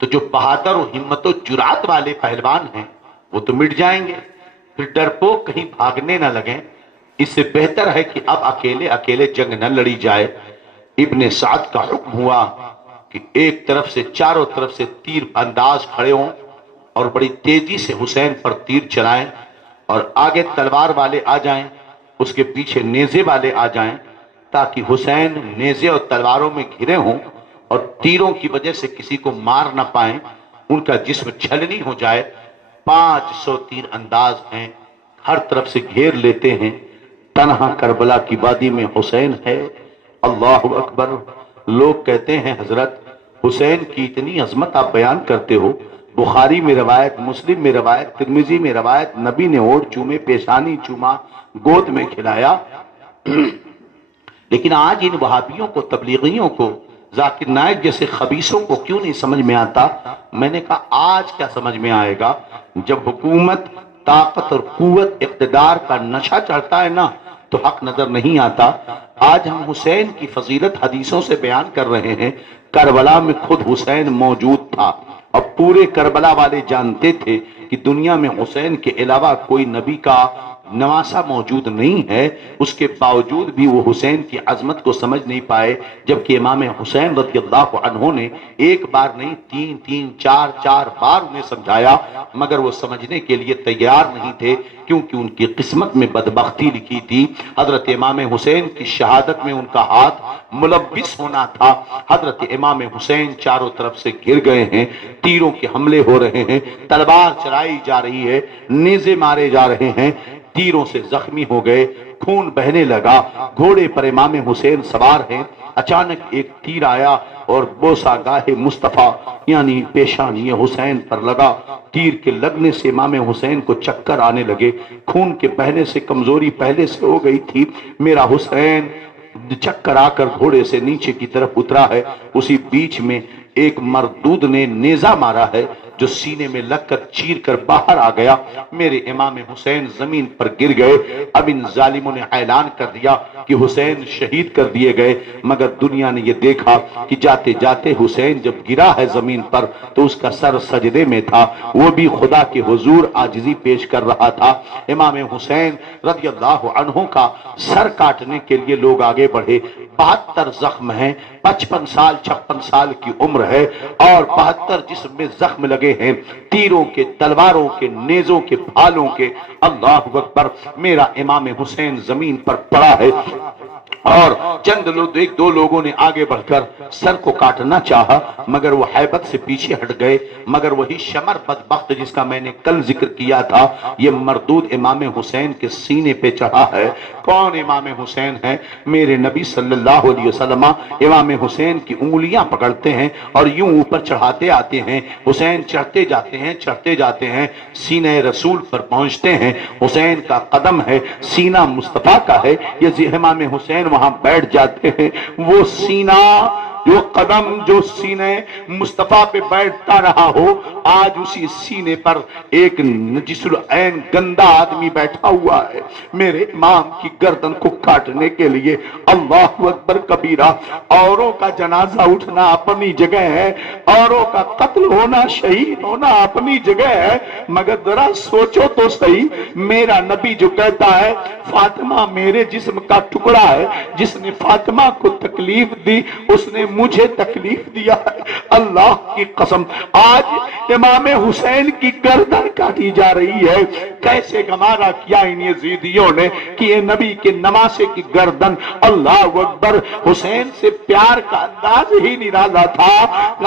تو جو بہادر و ہمت و جرات والے پہلوان ہیں وہ تو مٹ جائیں گے، پھر ڈرپوک کہیں بھاگنے نہ لگیں. اس سے بہتر ہے کہ اب اکیلے جنگ نہ لڑی جائے. ابن سعد کا حکم ہوا کہ ایک طرف سے چاروں طرف سے تیر انداز کھڑے ہوں اور بڑی تیزی سے حسین پر تیر چلائیں، اور آگے تلوار والے آ جائیں، اس کے پیچھے نیزے والے آ جائیں، تاکہ حسین نیزے اور تلواروں میں گھرے ہوں اور تیروں کی وجہ سے کسی کو مار نہ پائیں، ان کا جسم چھلنی ہو جائے. 500 تیر انداز ہیں، ہر طرف سے گھیر لیتے ہیں. تنہا کربلا کی وادی میں حسین ہے. اللہ اکبر. لوگ کہتے ہیں حضرت حسین کی اتنی عظمت آپ بیان کرتے ہو، بخاری میں روایت، مسلم میں روایت، ترمذی میں روایت، نبی نے ہونٹ چومے، پیشانی چوما، گود میں کھلایا. لیکن آج ان وہابیوں کو، تبلیغیوں کو، ذاکر نائک جیسے خبیثوں کو کیوں نہیں سمجھ میں آتا؟ میں نے کہا آج کیا سمجھ میں آئے گا؟ جب حکومت، طاقت اور قوت، اقتدار کا نشہ چڑھتا ہے نا تو حق نظر نہیں آتا. آج ہم حسین کی فضیلت حدیثوں سے بیان کر رہے ہیں. کربلا میں خود حسین موجود تھا اور پورے کربلا والے جانتے تھے کہ دنیا میں حسین کے علاوہ کوئی نبی کا نواسا موجود نہیں ہے. اس کے باوجود بھی وہ حسین کی عظمت کو سمجھ نہیں پائے، جبکہ امام حسین رضی اللہ عنہ نے 1 بار نہیں 3-4 بار انہیں سمجھایا، مگر وہ سمجھنے کے لیے تیار نہیں تھے، کیونکہ ان کی قسمت میں بدبختی لکھی تھی. حضرت امام حسین کی شہادت میں ان کا ہاتھ ملوث ہونا تھا. حضرت امام حسین چاروں طرف سے گر گئے ہیں، تیروں کے حملے ہو رہے ہیں، تلوار چلائی جا رہی ہے، نیزے مارے جا رہے ہیں، تیروں سے زخمی ہو گئے. خون بہنے لگا. گھوڑے پر امام حسین سوار ہیں. اچانک ایک تیر آیا اور بوسا گاہ مصطفیٰ یعنی پیشانی حسین پر لگا. تیر کے لگنے سے امام حسین کو چکر آنے لگے. خون کے بہنے سے کمزوری پہلے سے ہو گئی تھی. میرا حسین چکر آ کر گھوڑے سے نیچے کی طرف اترا ہے. اسی بیچ میں ایک مردود نے نیزہ مارا ہے جو سینے میں لگ کر چیر کر باہر آ گیا. میرے امام حسین زمین پر گر گئے. اب ان ظالموں نے اعلان کر دیا کہ حسین شہید کر دیے گئے. مگر دنیا نے یہ دیکھا کہ جاتے جاتے حسین جب گرا ہے زمین پر تو اس کا سر سجدے میں تھا. وہ بھی خدا کے حضور عاجزی پیش کر رہا تھا. امام حسین رضی اللہ عنہ کا سر کاٹنے کے لیے لوگ آگے بڑھے. 72 زخم ہیں. 55 سال 56 سال کی عمر ہے اور 72 جسم میں زخم لگے ہیں. تیروں کے، تلواروں کے، نیزوں کے، بھالوں کے. اللہ اکبر. میرا امام حسین زمین پر پڑا ہے اور چند لوگ، ایک دو لوگوں نے آگے بڑھ کر سر کو کاٹنا چاہا مگر وہ ہیبت سے پیچھے ہٹ گئے. مگر وہی شمر بدبخت جس کا میں نے کل ذکر کیا تھا، یہ مردود امام حسین کے سینے پہ چڑھا ہے. کون امام حسین ہے؟ میرے نبی صلی اللہ علیہ وسلم امام حسین کی انگلیاں پکڑتے ہیں اور یوں اوپر چڑھاتے آتے ہیں. حسین چڑھتے جاتے ہیں، چڑھتے جاتے ہیں، سینہ رسول پر پہنچتے ہیں. حسین کا قدم ہے، سینہ مصطفیٰ کا ہے. یہ امام حسین وہاں بیٹھ جاتے ہیں. وہ سینہ، جو قدم جو سینے مصطفیٰ پہ بیٹھتا رہا ہو، آج اسی سینے پر ایک نجس العین گندا آدمی بیٹھا ہوا ہے میرے امام کی گردن کو کاٹنے کے لیے. اللہ اکبر کبیرہ. اوروں کا جنازہ اٹھنا اپنی جگہ ہے، اوروں کا قتل ہونا، شہید ہونا اپنی جگہ ہے، مگر ذرا سوچو تو صحیح. میرا نبی جو کہتا ہے فاطمہ میرے جسم کا ٹکڑا ہے، جس نے فاطمہ کو تکلیف دی اس نے مجھے تکلیف دیا ہے. اللہ کی قسم آج امام حسین کی گردن کاٹی جا رہی ہے. کیسے گمارا کیا ان یزیدیوں نے کہ یہ نبی کے نواسے کی گردن. اللہ اکبر. حسین سے پیار کا انداز ہی نرالا تھا.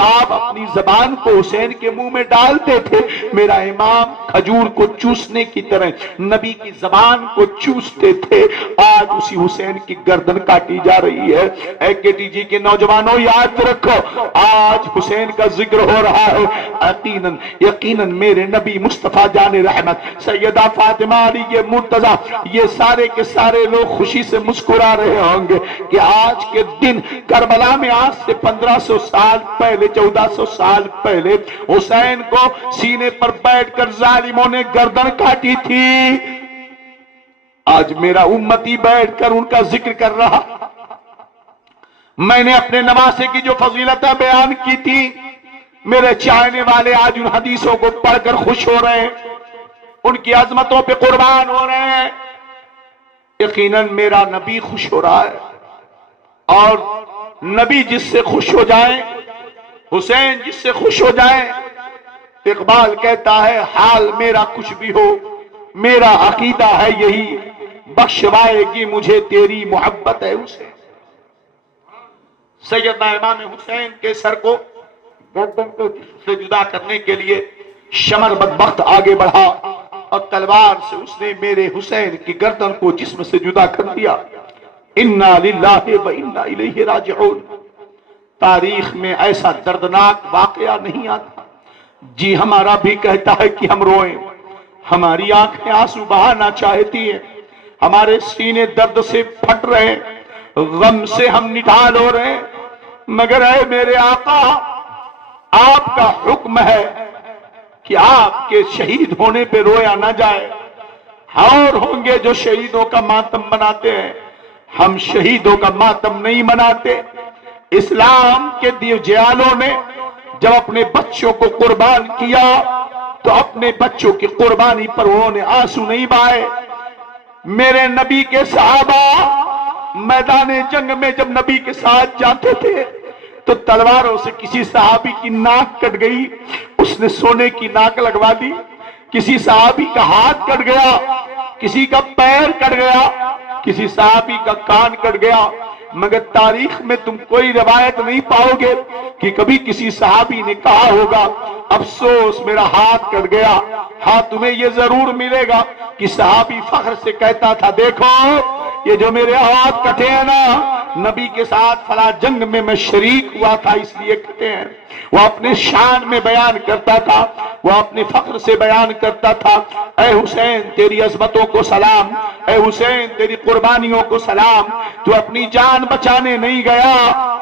آپ اپنی زبان کو حسین کے منہ میں ڈالتے تھے. میرا امام کھجور کو چوسنے کی طرح نبی کی زبان کو چوستے تھے. آج اسی حسین کی گردن کاٹی جا رہی ہے. اے کے ٹی جی کے نوجوانوں یاد رکھو، آج حسین کا ذکر ہو رہا ہے. یقیناً یقیناً میرے نبی مصطفیٰ جان رحمت سیدہ فاطمہ علی مرتضیٰ یہ سارے کے سارے لوگ خوشی سے مسکرا رہے ہوں گے کہ آج کے دن کربلا میں آج سے 1500 سال پہلے، 1400 سال پہلے حسین کو سینے پر بیٹھ کر ظالموں نے گردن کاٹی تھی. آج میرا امتی بیٹھ کر ان کا ذکر کر رہا. میں نے اپنے نواسے کی جو فضیلتیں بیان کی تھی، میرے چاہنے والے آج ان حدیثوں کو پڑھ کر خوش ہو رہے ہیں، ان کی عظمتوں پہ قربان ہو رہے ہیں. یقیناً میرا نبی خوش ہو رہا ہے اور نبی جس سے خوش ہو جائے، حسین جس سے خوش ہو جائے. اقبال کہتا ہے حال میرا کچھ بھی ہو، میرا عقیدہ ہے یہی، بخشوائے گی مجھے تیری محبت ہے اسے. سیدنا امام حسین کے سر کو گردن کو سے جدا کرنے کے لیے شمر بدبخت آگے بڑھا اور تلوار سے اس نے میرے حسین کی گردن کو جسم سے جدا کر دیا. انا للہ و انا الیہ راجعون. تاریخ میں ایسا دردناک واقعہ نہیں آتا. جی ہمارا بھی کہتا ہے کہ ہم روئیں، ہماری آنکھیں آنسو بہانا چاہتی ہیں، ہمارے سینے درد سے پھٹ رہے ہیں، غم سے ہم نڈھال ہو رہے ہیں. مگر اے میرے آقا، آپ کا حکم ہے کہ آپ کے شہید ہونے پہ رویا نہ جائے. اور ہوں گے جو شہیدوں کا ماتم مناتے ہیں، ہم شہیدوں کا ماتم نہیں مناتے. اسلام کے دیوجیالوں نے جب اپنے بچوں کو قربان کیا تو اپنے بچوں کی قربانی پر انہوں نے آنسو نہیں بہائے. میرے نبی کے صحابہ میدان جنگ میں جب نبی کے ساتھ جاتے تھے تو تلواروں سے کسی صحابی کی ناک کٹ گئی، اس نے سونے کی ناک لگوا دی. کسی صحابی کا ہاتھ کٹ گیا، کسی کا پیر کٹ گیا، کسی صحابی کا کان کٹ گیا. مگر تاریخ میں تم کوئی روایت نہیں پاؤ گے کہ کبھی کسی صحابی نے کہا ہوگا افسوس میرا ہاتھ کٹ گیا. ہاں تمہیں یہ ضرور ملے گا کہ صحابی فخر سے کہتا تھا دیکھو یہ جو میرے ہاتھ کٹے ہیں نا نبی کے ساتھ فلاں جنگ میں میں شریک ہوا تھا اس لیے کٹے ہیں. وہ اپنے شان میں بیان کرتا تھا, وہ اپنے فخر سے بیان کرتا تھا اے حسین تیری عظمتوں کو سلام, اے حسین تیری قربانیوں کو سلام. تو اپنی جان بچانے نہیں گیا,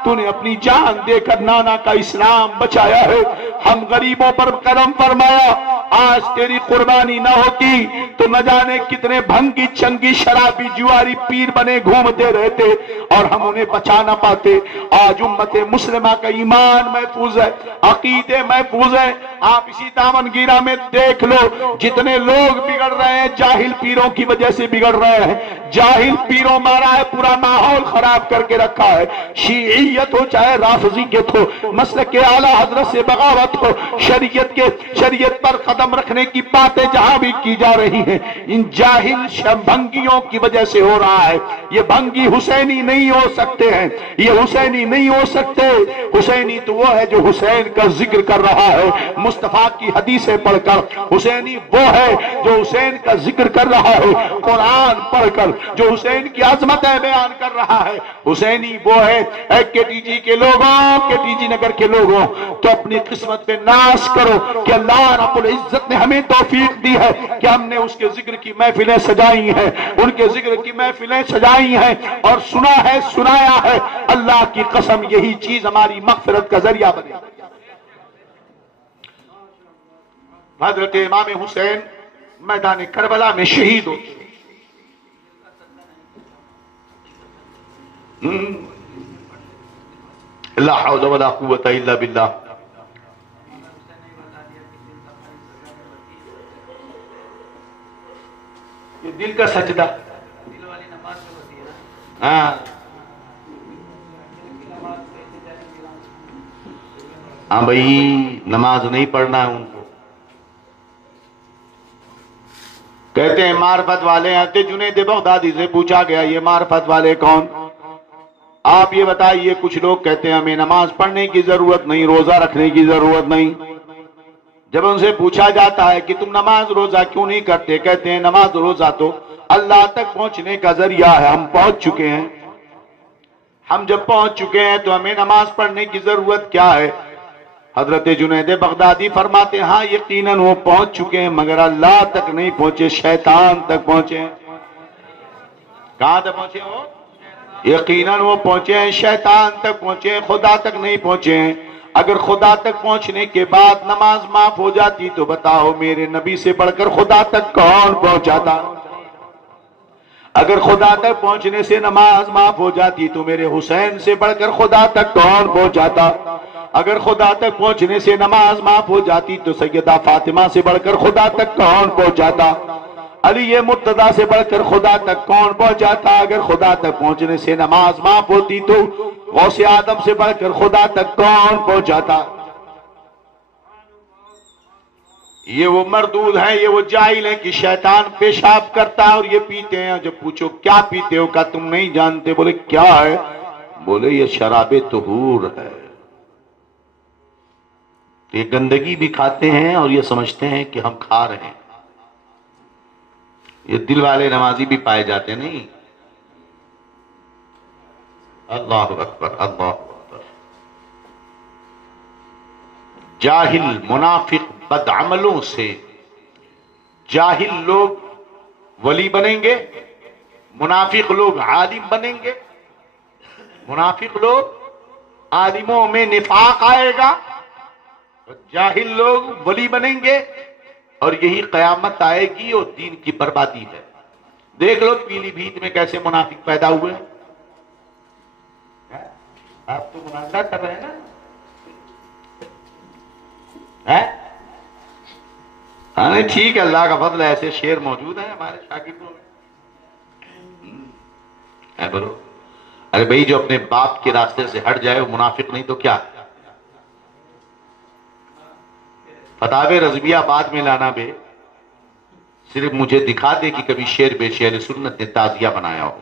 تو نے اپنی جان دے کر نانا کا اسلام بچایا ہے. ہم غریبوں پر کرم فرمایا, آج تیری قربانی نہ ہوتی تو نہ جانے کتنے بھنگی چنگی شرابی جواری پیر بنے گھومتے رہتے اور ہم انہیں بچا نہ پاتے. آج امت مسلمہ کا ایمان محفوظ ہے, عقیدے محفوظ ہے. آپ اسی دامن گیرا میں دیکھ لو جتنے لوگ بگڑ رہے ہیں جاہل پیروں کی وجہ سے بگڑ رہے ہیں. جاہل پیروں مارا ہے, پورا ماحول خراب کر کے رکھا ہے. شیعیت ہو چاہے رافضیت ہو, مسلک اعلیٰ حضرت سے بغاوت ہو, شریعت پر قدم رکھنے کی باتیں جہاں بھی کی جا رہی ہیں ان جاہل بھنگیوں کی وجہ سے ہو رہا ہے. یہ بھنگی حسینی نہیں ہو سکتے ہیں, یہ حسینی نہیں ہو سکتے. حسینی تو وہ ہے جو حسین کا ذکر کر رہا ہے مصطفیٰ کی حدیثیں پڑھ کر. حسینی وہ ہے جو حسین کا ذکر کر رہا ہے قرآن پڑھ کر, جو حسین کی عظمتیں بیان کر رہا ہے. حسینی وہ ہے اے کے ٹی جی کے لوگوں, کے ٹی جی نگر کے لوگوں, تو اپنی قسمت پہ ناز کرو کہ اللہ رب العزت نے ہمیں توفیق دی ہے کہ ہم نے اس کے ذکر کی محفلیں سجائی ہیں, ان کے ذکر کی محفلیں سجائی ہیں اور سنا ہے سنایا ہے. اللہ کی قسم یہی چیز ہماری مغفرت کا ذریعہ بنے. حضرت امام حسین میدان کربلا میں شہید ہو چکے. لا حول ولا قوت الا باللہ. یہ دل کا سجدہ, ہاں ہاں بھائی نماز نہیں پڑھنا ہے ان کو. کہتے ہیں معرفت والے ہیں. جنید بغدادی سے پوچھا گیا یہ معرفت والے کون, آپ یہ بتائیے. کچھ لوگ کہتے ہیں ہمیں نماز پڑھنے کی ضرورت نہیں, روزہ رکھنے کی ضرورت نہیں. جب ان سے پوچھا جاتا ہے کہ تم نماز روزہ کیوں نہیں کرتے, کہتے ہیں نماز روزہ تو اللہ تک پہنچنے کا ذریعہ ہے, ہم پہنچ چکے ہیں. ہم جب پہنچ چکے ہیں تو ہمیں نماز پڑھنے کی ضرورت کیا ہے. حضرت جنید بغدادی فرماتے ہیں ہاں یقیناً وہ پہنچ چکے ہیں مگر اللہ تک نہیں پہنچے, شیطان تک پہنچے. کہاں تک پہنچے وہ؟ یقیناً وہ پہنچے ہیں شیطان تک پہنچے, خدا تک نہیں پہنچے ہیں. اگر خدا تک پہنچنے کے بعد نماز معاف ہو جاتی تو بتاؤ میرے نبی سے بڑھ کر خدا تک کون پہنچاتا. اگر خدا تک پہنچنے سے نماز معاف ہو جاتی تو میرے حسین سے بڑھ کر خدا تک کون پہنچاتا. اگر خدا تک پہنچنے سے نماز معاف ہو جاتی تو سیدہ فاطمہ سے بڑھ کر خدا تک کون پہنچاتا. علی مرتضیٰ سے بڑھ کر خدا تک کون پہنچاتا. اگر خدا تک پہنچنے سے نماز معاف ہوتی تو غوث آدم سے بڑھ کر خدا تک کون پہنچاتا. یہ وہ مردود ہیں, یہ وہ جاہل ہیں کہ شیطان پیشاب کرتا ہے اور یہ پیتے ہیں. جب پوچھو کیا پیتے ہو, کہا تم نہیں جانتے. بولے کیا ہے, بولے یہ شراب طہور ہے. یہ گندگی بھی کھاتے ہیں اور یہ سمجھتے ہیں کہ ہم کھا رہے ہیں. یہ دل والے نمازی بھی پائے جاتے نہیں. اللہ اکبر اللہ اکبر. جاہل منافق بدعملوں سے جاہل لوگ ولی بنیں گے, منافق لوگ عالم بنیں گے. منافق لوگ عالموں میں نفاق آئے گا, جاہل لوگ ولی بنیں گے, اور یہی قیامت آئے گی اور دین کی بربادی ہے. دیکھ لو پیلی بھیت میں کیسے منافق پیدا ہوئے. آپ تو مناظرہ کر رہے ہیں نا, ہاں نہیں ٹھیک ہے, اللہ کا فضل ہے, ایسے شعر موجود ہیں ہمارے شاگردوں میں. بولو ارے بھائی جو اپنے باپ کے راستے سے ہٹ جائے وہ منافق نہیں تو کیا. فتاوی رضویہ بعد میں لانا بے, صرف مجھے دکھا دے کہ کبھی شعر بے شعر سنت نے تازیہ بنایا ہو.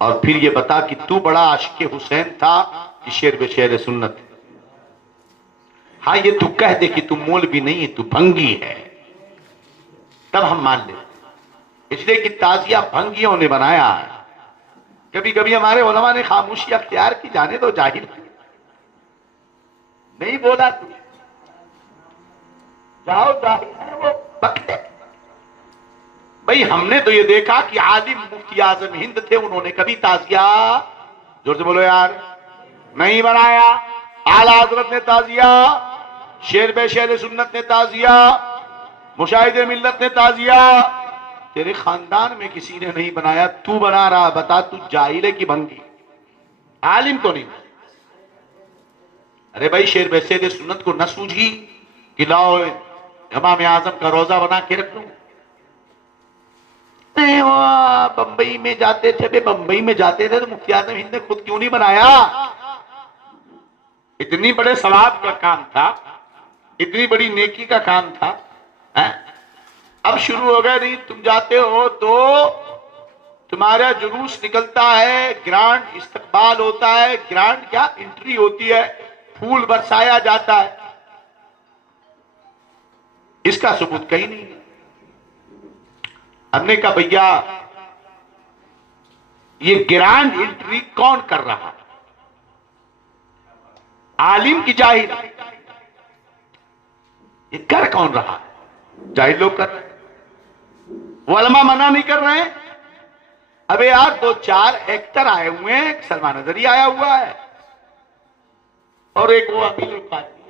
اور پھر یہ بتا کہ تو بڑا عاشق حسین تھا کہ شیر بے شیر سنت؟ ہاں یہ تو کہہ دے کہ تو مولوی نہیں ہے، تو بھنگی ہے، تب ہم مان لیتے، اس لیے کہ تعزیہ بھنگیوں نے بنایا ہے۔ کبھی کبھی ہمارے علماء نے خاموشی اختیار کی، جانے دو جاہل نہیں بولا تو جاؤ، جاہل ہے وہ بکتے۔ بھئی ہم نے تو یہ دیکھا کہ عالم مفتی اعظم ہند تھے، انہوں نے کبھی تعزیہ، زور سے بولو یار، نہیں بنایا۔ اعلیٰ حضرت نے تعزیہ، شیر بے شیر سنت نے تعزیہ، مشاہد ملت نے تعزیہ، تیرے خاندان میں کسی نے نہیں بنایا، تو بنا رہا۔ بتا تو جاہل ہے کہ بھنگی؟ عالم تو نہیں۔ ارے بھائی شیر بے شیر سنت کو نہ سوجھی کہ لاؤ امام اعظم کا روزہ بنا کے رکھ لوں؟ بمبئی میں جاتے تھے، بے بمبئی میں جاتے تھے تو مفتی اعظم ہند نے خود کیوں نہیں بنایا؟ اتنی بڑے ثواب کا کام تھا، اتنی بڑی نیکی کا کام تھا۔ اب شروع ہو گئے، نہیں تم جاتے ہو تو تمہارا جلوس نکلتا ہے، گرانڈ استقبال ہوتا ہے، گرانڈ کیا انٹری ہوتی ہے، پھول برسایا جاتا ہے۔ اس کا ثبوت کہیں نہیں ہے۔ ہم نے کہا بھیا یہ گرانڈ انٹری کون کر رہا؟ عالم کی جاہل؟ یہ کر کون رہا؟ جاہل لوگ کر رہے ہیں، علماء منع نہیں کر رہے ہیں۔ ابے یار دو چار ایکٹر آئے ہوئے ہیں، ایک سلمان اظہری آیا ہوا ہے اور ایک وہ امین القادری،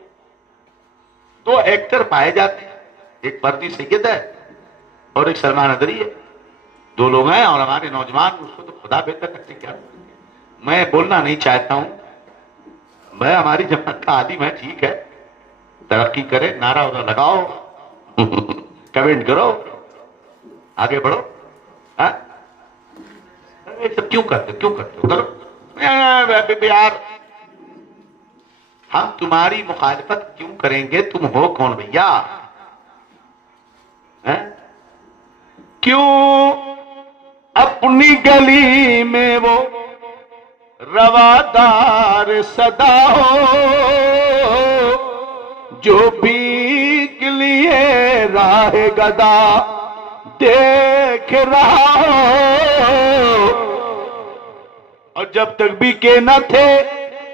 دو ایکٹر پائے جاتے ہیں، ایک فردی سید ہے اور ایک سلمان اظہری ہے، دو لوگ ہیں اور ہمارے نوجوان اس کو تو خدا بہتر کرتے کیا۔ میں بولنا نہیں چاہتا ہوں، میں ہماری جماعت کا عالم ہے، ٹھیک ہے، ترقی کرے، نعرہ ادھر لگاؤ، کمنٹ کرو، آگے بڑھو۔ یہ سب کیوں کرتے ہو؟ کرو یار، ہم تمہاری مخالفت کیوں کریں گے؟ تم ہو کون بھیا؟ کیوں اپنی گلی میں وہ روادار صدا ہو جو بھیگ لیے راہ گدا دیکھ رہا ہو، اور جب تک بھی کے نہ تھے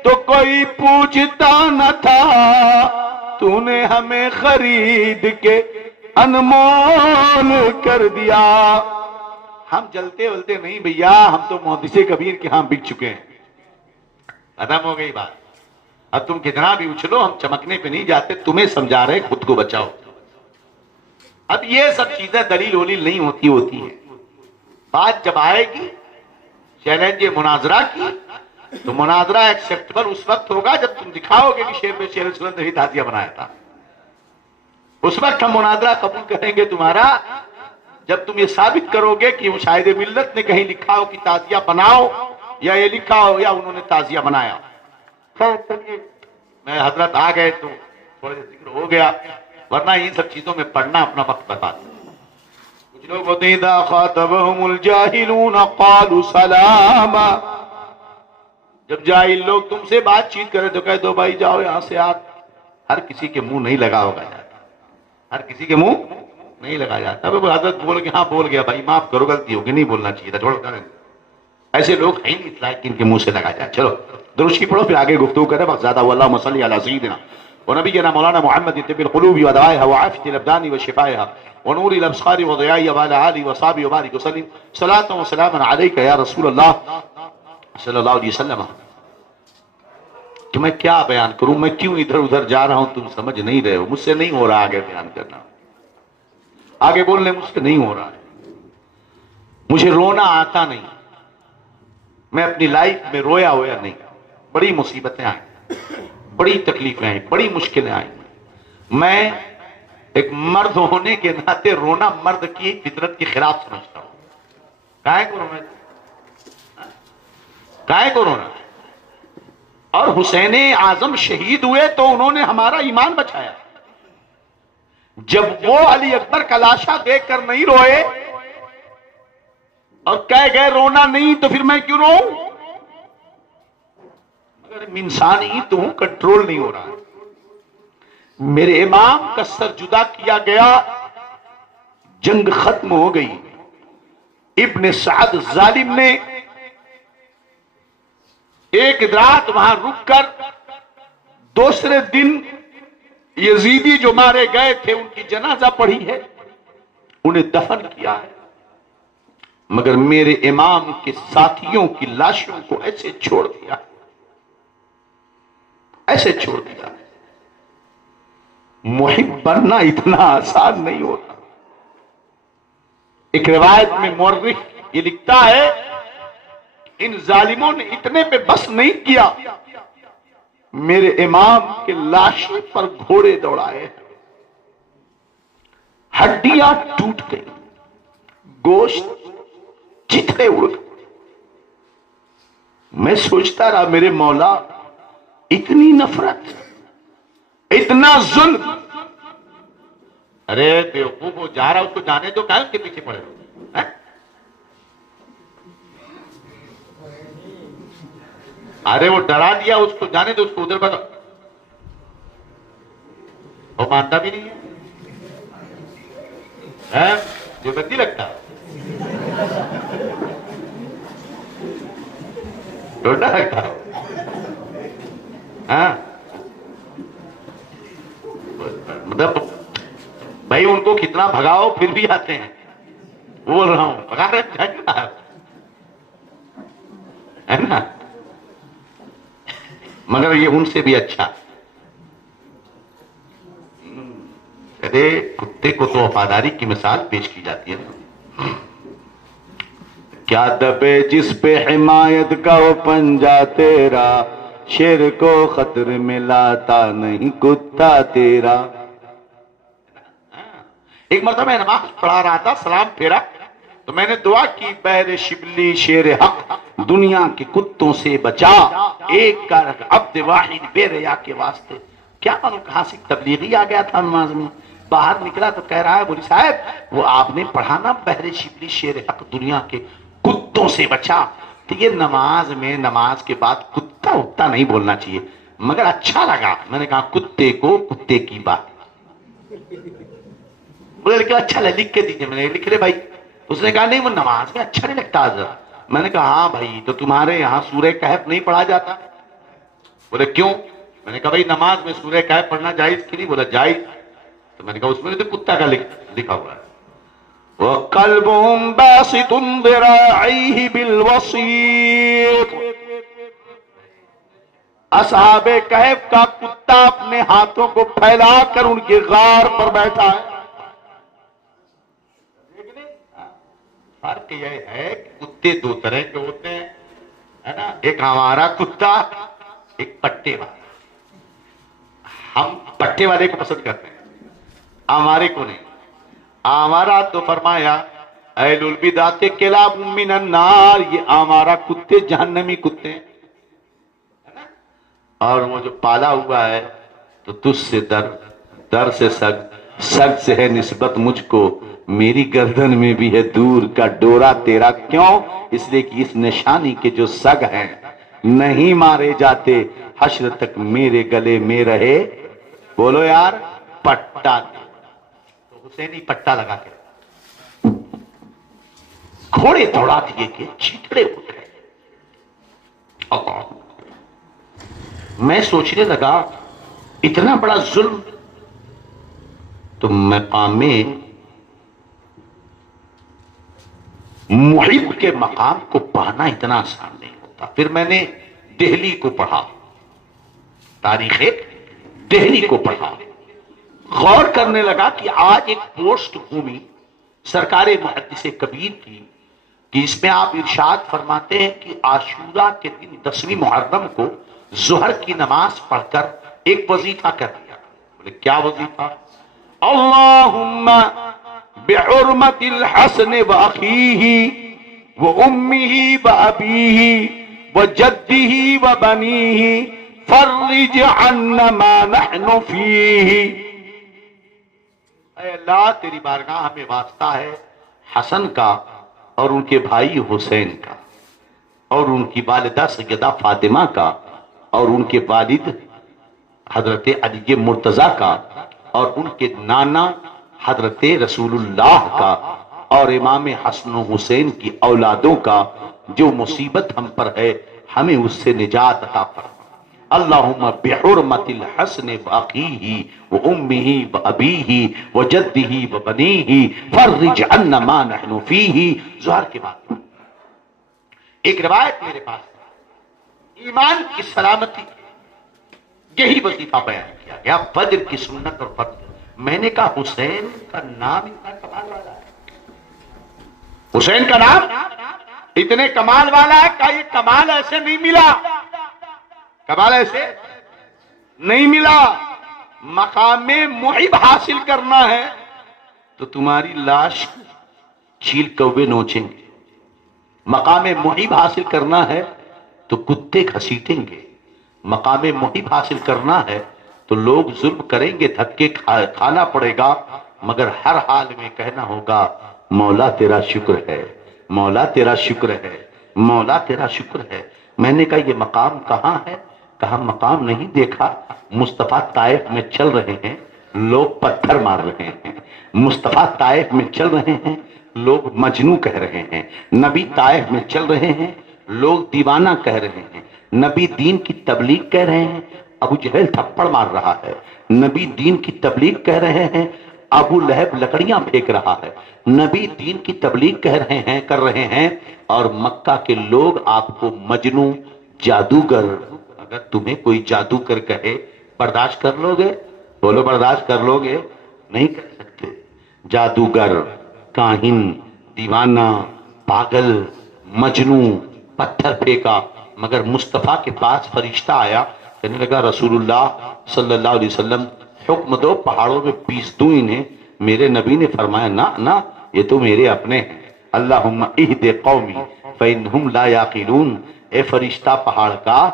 تو کوئی پوچھتا نہ تھا، تو نے ہمیں خرید کے انمول کر دیا۔ ہم جلتے ولتے نہیں بھیا، ہم تو محدث کبیر کے ہاں بک چکے ہیں، ختم ہو گئی بات۔ اب تم کتنا بھی اچھلو، ہم چمکنے پہ نہیں جاتے، تمہیں سمجھا رہے خود کو بچاؤ۔ اب یہ سب چیزیں دلیل ولیل نہیں ہوتی ہیں، بات جب آئے گی چیلنج مناظرہ کی تو مناظرہ ایکسپٹیبل اس وقت ہوگا جب تم دکھاؤ گے کہ شیر بے شیر سنت نے ہی تعزیہ بنایا تھا، اس وقت ہم مناظرہ قبول کریں گے تمہارا، جب تم یہ ثابت کرو گے کہ مشاہد ملت نے کہیں لکھا ہو کہ تعزیہ بناؤ، یا یہ لکھا ہو یا انہوں نے تعزیہ بنایا۔ میں حضرت آ گئے تو تھوڑا ذکر ہو گیا، ورنہ ان سب چیزوں میں پڑھنا اپنا وقت برباد۔ کچھ لوگ ہوتے ہیں اذا خاطبهم الجاہلون قالوا سلاما، جب جاہل لوگ تم سے بات چیت کرے تو کہہ دو بھائی جاؤ یہاں سے۔ ہر کسی کے منہ نہیں لگا ہوگا جاتا، ہر کسی کے منہ نہیں لگا جاتا۔ حضرت بول کے ہاں بول گیا بھائی معاف کرو، غلطی ہوگی، نہیں بولنا چاہیے تھا، چھوڑ کر ایسے لوگ ہیں نہیں اطلاع کہ ان کے منہ سے لگا جائے۔ چلو درود شریف پڑھو پھر آگے گفتگو کریں، وقت زیادہ ہوا۔ اللہم صلی علی سیدنا ونبینا مولانا محمد طب القلوب ودوائها وعافیة الابدان وشفائها ونور الابصار وضیائها وعلى آله وصحبه وبارك وسلم صلاة وسلاما عليك یا رسول اللہ صلی اللہ علیہ وسلم۔ کہ میں کیا بیان کروں، میں کیوں ادھر ادھر جا رہا ہوں، تم سمجھ نہیں رہے ہو، مجھ سے نہیں ہو رہا آگے بیان کرنا، آگے بولنے مجھ سے نہیں ہو رہا ہے، مجھے رونا آتا نہیں، میں اپنی لائف میں رویا ہویا نہیں، بڑی مصیبتیں آئیں، بڑی تکلیفیں آئیں، بڑی مشکلیں آئیں، میں ایک مرد ہونے کے ناطے رونا مرد کی فطرت کے خلاف سمجھتا ہوں۔ کائے کو رونا، کائے کو رونا؟ اور حسین اعظم شہید ہوئے تو انہوں نے ہمارا ایمان بچایا، جب وہ علی اکبر کا لاشا دیکھ کر نہیں روئے اور کہہ گئے رونا نہیں تو پھر میں کیوں روؤں؟ مگر انسان ہی تو ہوں، کنٹرول نہیں ہو رہا. میرے امام کا سر جدا کیا گیا، جنگ ختم ہو گئی. ابن سعد ظالم نے ایک رات وہاں رک کر دوسرے دن یزیدی جو مارے گئے تھے ان کی جنازہ پڑھی ہے، انہیں دفن کیا ہے. مگر میرے امام کے ساتھیوں کی لاشوں کو ایسے چھوڑ دیا، ایسے چھوڑ دیا. محب بننا اتنا آسان نہیں ہوتا. ایک روایت میں مورخ یہ لکھتا ہے ان ظالموں نے اتنے پہ بس نہیں کیا، میرے امام کے لاشوں پر گھوڑے دوڑائے، ہڈیاں ٹوٹ گئی، گوشت چتھڑے اڑ گئے. میں سوچتا رہا میرے مولا اتنی نفرت، اتنا ظلم. ارے بیوقوف وہ جا رہا اس کو جانے تو کیا اس کے پیچھے پڑے ہو؟ ارے وہ ڈرا دیا اس کو، جانے تو اس کو ادھر بتا. وہ مانتا بھی نہیں ہے، جو بندی لگتا ڈونڈا لگتا. ہاں مطلب بھائی ان کو کتنا بھگاؤ پھر بھی آتے ہیں. بول رہا ہوں بھگا رہے ہے نا، مگر یہ ان سے بھی اچھا. ارے کتے کو تو وفاداری کی مثال پیش کی جاتی ہے نا. کیا دبے جس پہ حمایت کا وہ پنجہ تیرا، شیر کو خطر میں لاتا نہیں کتا تیرا. ایک مرتبہ میں نماز پڑھا رہا تھا، سلام پھیرا تو میں نے دعا کی بہر شبلی شیر حق دنیا کے کتوں سے بچا، ایک کر عبد واحد بے ریا کے واسطے. کیا معلوم کہاں سے تبلیغی آ گیا تھا نماز میں. باہر نکلا تو کہہ رہا ہے بولی صاحب وہ آپ نے پڑھا نا بہر شبلی شیر حق دنیا کے کتوں سے بچا. تو یہ نماز میں نماز کے بعد کتا اتا نہیں بولنا چاہیے، مگر اچھا لگا. میں نے کہا کتے کو کتے کی بات. بولے لیکن اچھا لکھ کے دیجیے. میں نے لکھ لے بھائی. اس نے کہا نہیں وہ نماز میں اچھا نہیں لگتا حضرت. میں نے کہا ہاں بھائی تو تمہارے یہاں سورہ کہف نہیں پڑھا جاتا؟ بولے کیوں؟ میں نے کہا بھائی نماز میں سورہ کہف پڑھنا جائز کی نہیں؟ بولا جائز. تو میں نے کہا اس میں تو کتا کا لکھا ہوا ہے. وَقَلْبُهُمْ بَاسِطٌ ذِرَاعَيْهِ بِالْوَصِيدِ. اصحاب کہف کا کتا اپنے ہاتھوں کو پھیلا کر ان کے غار پر بیٹھا ہے. فرق یہ ہے کہ کتے دو طرح کے ہوتے ہیں ہے نا. ایک ہمارا کتا، ایک پٹے والا. ہم پٹے والے کو پسند کرتے ہیں، ہمارے کو نہیں. ہمارا تو فرمایا اہل البدعۃ کلاب من النار، یہ ہمارا کتے جہنمی کتے ہیں. اور وہ جو پالا ہوا ہے تو تجھ سے در سے سگ سے ہے نسبت مجھ کو، میری گردن میں بھی ہے دور کا ڈورا تیرا. کیوں؟ اس لیے کہ اس نشانی کے جو سگ ہیں نہیں مارے جاتے، حشر تک میرے گلے میں رہے. بولو یار پٹا. تو حسینی پٹا لگا کے گھوڑے دوڑا دیے کہ چیتڑے اٹھ گئے. میں سوچنے لگا اتنا بڑا ظلم تو مقام محب کے مقام کو پانا اتنا آسان نہیں ہوتا. پھر میں نے دہلی کو پڑھا، تاریخ دہلی کو پڑھا، غور کرنے لگا کہ آج ایک پوسٹ بھومی سرکار محدث کبیر کی کہ اس میں آپ ارشاد فرماتے ہیں کہ عاشورہ کے دن 10ویں محرم کو ظہر کی نماز پڑھ کر ایک وظیفہ کر دیا. بولے کیا وظیفہ؟ اللہم بعرمت الحسن واخیہ وامہ وابیہ وجدہ وبنیہ فرج عنا ما نحن فیہ. اے اللہ تیری بارگاہ ہمیں واسطہ ہے حسن کا اور ان کے بھائی حسین کا اور ان کی والدہ سیدہ فاطمہ کا اور ان کے والد حضرت علی مرتضی کا اور ان کے نانا حضرت رسول اللہ کا اور امام حسن و حسین کی اولادوں کا جو مصیبت ہم پر ہے ہمیں اس سے نجات عطا فرما۔ اللہم بحرمت الحسن واخیہ وامہ وابیہ وجدہ وبنیہ فرج عنا ما نحن فیہ۔ ظہر کے بعد ایک روایت میرے پاس ہے، ایمان کی سلامتی یہی وظیفہ بیان کیا گیا، فجر کی سنت اور فرض۔ میں نے کہا حسین کا نام اتنا کمال والا ہے، حسین کا نام اتنے کمال والا ہے کہ یہ کمال ایسے نہیں ملا، کمال ایسے نہیں ملا۔ مقام محب حاصل کرنا ہے تو تمہاری لاش چیل کوے نوچیں گے، مقام محب حاصل کرنا ہے تو کتے گھسیٹیں گے، مقام محب حاصل کرنا ہے تو لوگ ظلم کریں گے، دھکے کھانا پڑے گا، مگر ہر حال میں کہنا ہوگا مولا تیرا شکر ہے، مولا تیرا شکر ہے، مولا تیرا شکر ہے۔ میں نے کہا یہ مقام کہاں ہے؟ کہا مقام نہیں دیکھا، مصطفیٰ طائف میں چل رہے ہیں، لوگ پتھر مار رہے ہیں، مصطفیٰ طائف میں چل رہے ہیں، لوگ مجنوں کہہ رہے ہیں، نبی طائف میں چل رہے ہیں، لوگ دیوانہ کہہ رہے ہیں، نبی دین کی تبلیغ کہہ رہے ہیں، ابو جہل تھپڑ مار رہا ہے، نبی دین کی تبلیغ کہہ رہے ہیں، ابو لہب لکڑیاں پھینک رہا ہے، نبی دین کی تبلیغ کہہ رہے ہیں، کر رہے ہیں، اور مکہ کے لوگ آپ کو مجنوں، جادوگر، اگر تمہیں کوئی جادوگر کہے برداشت کر لو گے؟ بولو برداشت کر لو گے؟ نہیں کر سکتے۔ جادوگر، کاہن، دیوانہ، پاگل، مجنوں، پتھر پھینکا، مگر مصطفیٰ کے پاس فرشتہ آیا، کہنے لگا رسول اللہ صلی اللہ علیہ وسلم حکم دو پہاڑوں میں پیس دوں انہیں۔ میرے نبی نے فرمایا نہ نہ، یہ تو میرے اپنے ہیں۔ اللہم اہد قومی فإنہم لا یعقلون۔ اے فرشتہ پہاڑ کا،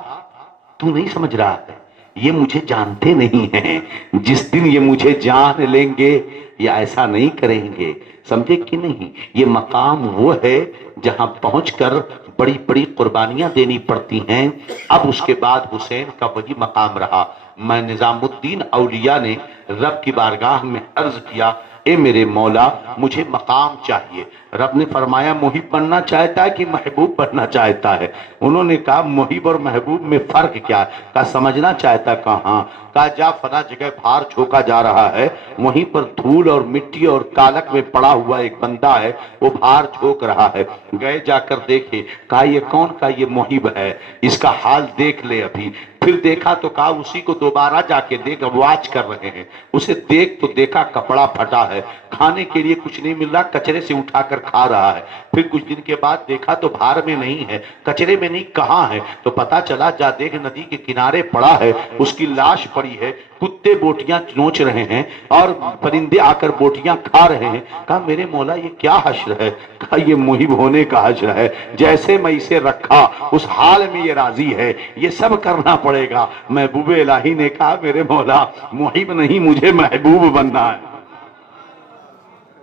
تو نہیں سمجھ رہا ہے، یہ مجھے جانتے نہیں ہیں، جس دن یہ مجھے جان لیں گے یہ ایسا نہیں کریں گے۔ سمجھے کہ نہیں؟ یہ مقام وہ ہے جہاں پہنچ کر بڑی بڑی قربانیاں دینی پڑتی ہیں۔ اب اس کے بعد حسین کا وہی مقام رہا۔ میں نظام الدین اولیاء نے رب کی بارگاہ میں عرض کیا اے میرے مولا مجھے مقام چاہیے۔ رب نے فرمایا محب بننا چاہتا ہے کہ محبوب بننا چاہتا ہے؟ انہوں نے کہا محب اور محبوب میں فرق کیا ہے؟ کہا سمجھنا چاہتا کہاں؟ کہا جا فلاں جگہ بھار جھونکا جا رہا ہے، وہیں پر دھول اور مٹی اور کالک میں پڑا ہوا ایک بندہ ہے، وہ بھار جھونک رہا ہے، گئے جا کر دیکھے۔ کہا یہ کون؟ کہا یہ محب ہے، اس کا حال دیکھ لے ابھی۔ پھر دیکھا تو کہا اسی کو دوبارہ جا کے دیکھ، واچ کر رہے ہیں۔ اسے دیکھ تو دیکھا کپڑا پھٹا ہے، کھانے کے لیے کچھ نہیں مل رہا، کچرے سے اٹھا کر کھا رہا ہے۔ پھر کچھ دن کے بعد دیکھا تو بھار میں نہیں ہے، کچرے میں نہیں، کہاں ہے؟ تو پتا چلا جا دیکھ ندی کے کنارے پڑا ہے، اس کی لاش پڑی ہے، کتے بوٹیاں نوچ رہے ہیں اور پرندے آ کر بوٹیاں کھا رہے ہیں۔ کہا میرے مولا یہ کیا حشر ہے؟ کہا یہ محب ہونے کا حشر ہے، جیسے میں اسے رکھا اس حال میں یہ راضی ہے، یہ سب کرنا پڑے گا۔ محبوب الہی نے کہا میرے مولا محب نہیں، مجھے محبوب بننا ہے۔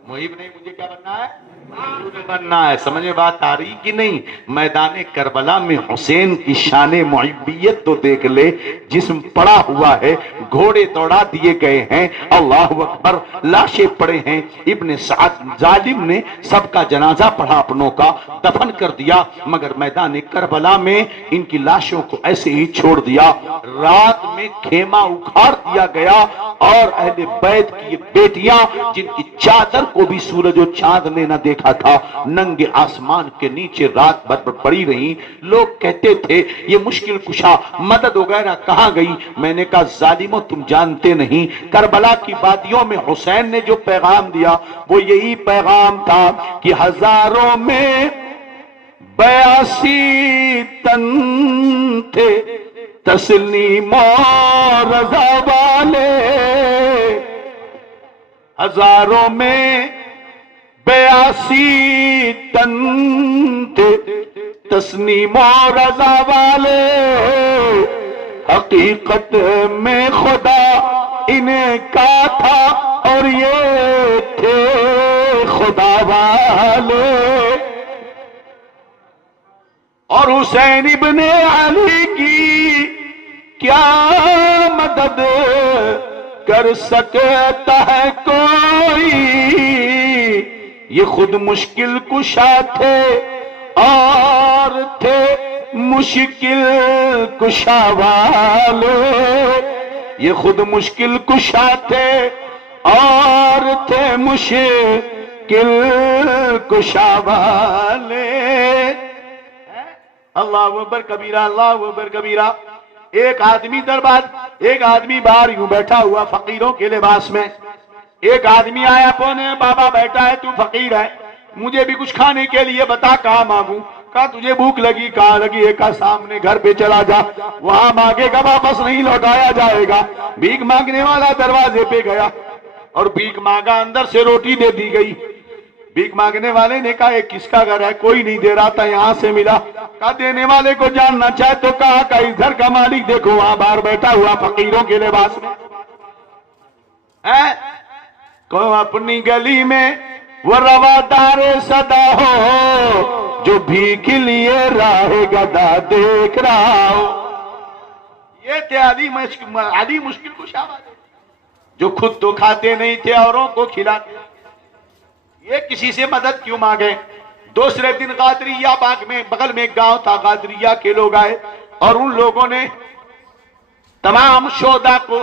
محب نہیں، مجھے کیا بننا ہے؟ محبوب بننا ہے۔ سمجھے بات آ رہی کہ نہیں؟ میدان کربلا میں حسین کی شان محبیت تو دیکھ لے، جسم پڑا ہوا ہے، گھوڑے دوڑا دیے گئے ہیں، اللہ اکبر، لاشیں پڑے ہیں۔ ابن سعد ظالم نے سب کا جنازہ پڑھا، اپنوں کا دفن کر دیا، مگر میدان کربلا میں ان کی لاشوں کو ایسے ہی چھوڑ دیا۔ رات میں خیمہ اکھاڑ دیا گیا اور اہل بیت کی بیٹیاں جن کی چادر کو بھی سورج و چاند نے نہ دیکھا تھا، ننگے آسمان کے نیچے رات بھر پڑی رہی۔ لوگ کہتے تھے یہ مشکل کشا مدد وغیرہ کہاں گئی؟ میں نے کہا ظالموں تم جانتے نہیں، کربلا کی وادیوں میں حسین نے جو پیغام دیا وہ یہی پیغام تھا کہ ہزاروں میں 82 تن تھے تسلیم و رضا والے، ہزاروں میں 82 تن تھے تسلیم و رضا والے، حقیقت میں خدا انہیں کا تھا اور یہ تھے خدا والے، اور حسین ابن علی کی کیا مدد کر سکتا ہے کوئی؟ یہ خود مشکل کشا تھے اور تھے مشکل کشا والے، یہ خود مشکل کشا تھے اور تھے مشکل کشا والے۔ اللہ اکبر کبیرہ، اللہ اکبر کبیرہ۔ ایک آدمی باہر یوں بیٹھا ہوا فقیروں کے لباس میں، ایک آدمی آیا، کونے بابا بیٹھا ہے، تو فقیر ہے، مجھے بھی کچھ کھانے کے لیے بتا، کہاں مانگوں؟ کہا تجھے بھوک لگی، کہاں لگی؟ ایک سامنے گھر پہ چلا جا، وہاں مانگے گا، واپس نہیں لوٹایا جائے گا۔ بھیک مانگنے والا دروازے پہ گیا اور بھیک مانگا، اندر سے روٹی دے دی گئی۔ بھیک مانگنے والے نے کہا یہ کس کا گھر ہے؟ کوئی نہیں دے رہا تھا، یہاں سے ملا۔ کہا دینے والے کو جاننا چاہے تو کہا کہ اس گھر کا مالک دیکھو وہاں باہر بیٹھا ہوا فقیروں کے لباس میں ہے۔ کو اپنی گلی میں وہ روادار صدا ہو جو بھیک لیے راہ گدا دیکھ رہا ہو۔ یہ تھے علی مشکل کشا والے، جو خود تو کھاتے نہیں تھے، اوروں کو کھلاتے۔ یہ کسی سے مدد کیوں مانگے؟ دوسرے دن قادریہ باغ میں، بغل میں ایک گاؤں تھا، قادریہ کے لوگ آئے اور ان لوگوں نے تمام شہداء کو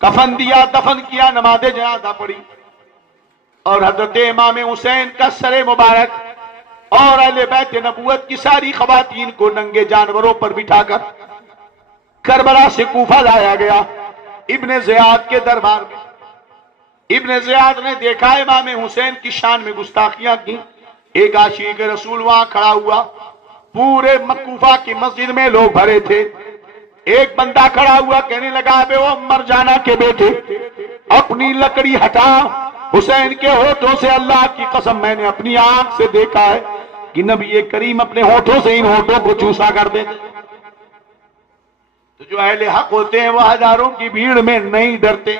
کفن دیا، دفن کیا، نماز جنازہ پڑھی، اور حضرت امام حسین کا سر مبارک اور اہل بیت نبوت کی ساری خواتین کو ننگے جانوروں پر بٹھا کر کربلا سے کوفہ لایا گیا ابن زیاد کے دربار میں۔ ابن زیاد نے دیکھا امام حسین کی شان میں گستاخیاں کی۔ ایک عاشق رسول وہاں کھڑا ہوا، پورے کوفہ کی مسجد میں لوگ بھرے تھے۔ ایک بندہ کھڑا ہوا، کہنے لگا بے وہ مر جانا کے بیٹے، اپنی لکڑی ہٹا، حسین کے ہونٹوں سے اللہ کی قسم میں نے اپنی آنکھ سے دیکھا ہے کہ نبی کریم اپنے ہونٹوں سے ان ہونٹوں کو چوسا کر دیتے۔ تو جو اہل حق ہوتے ہیں وہ ہزاروں کی بھیڑ میں نہیں ڈرتے۔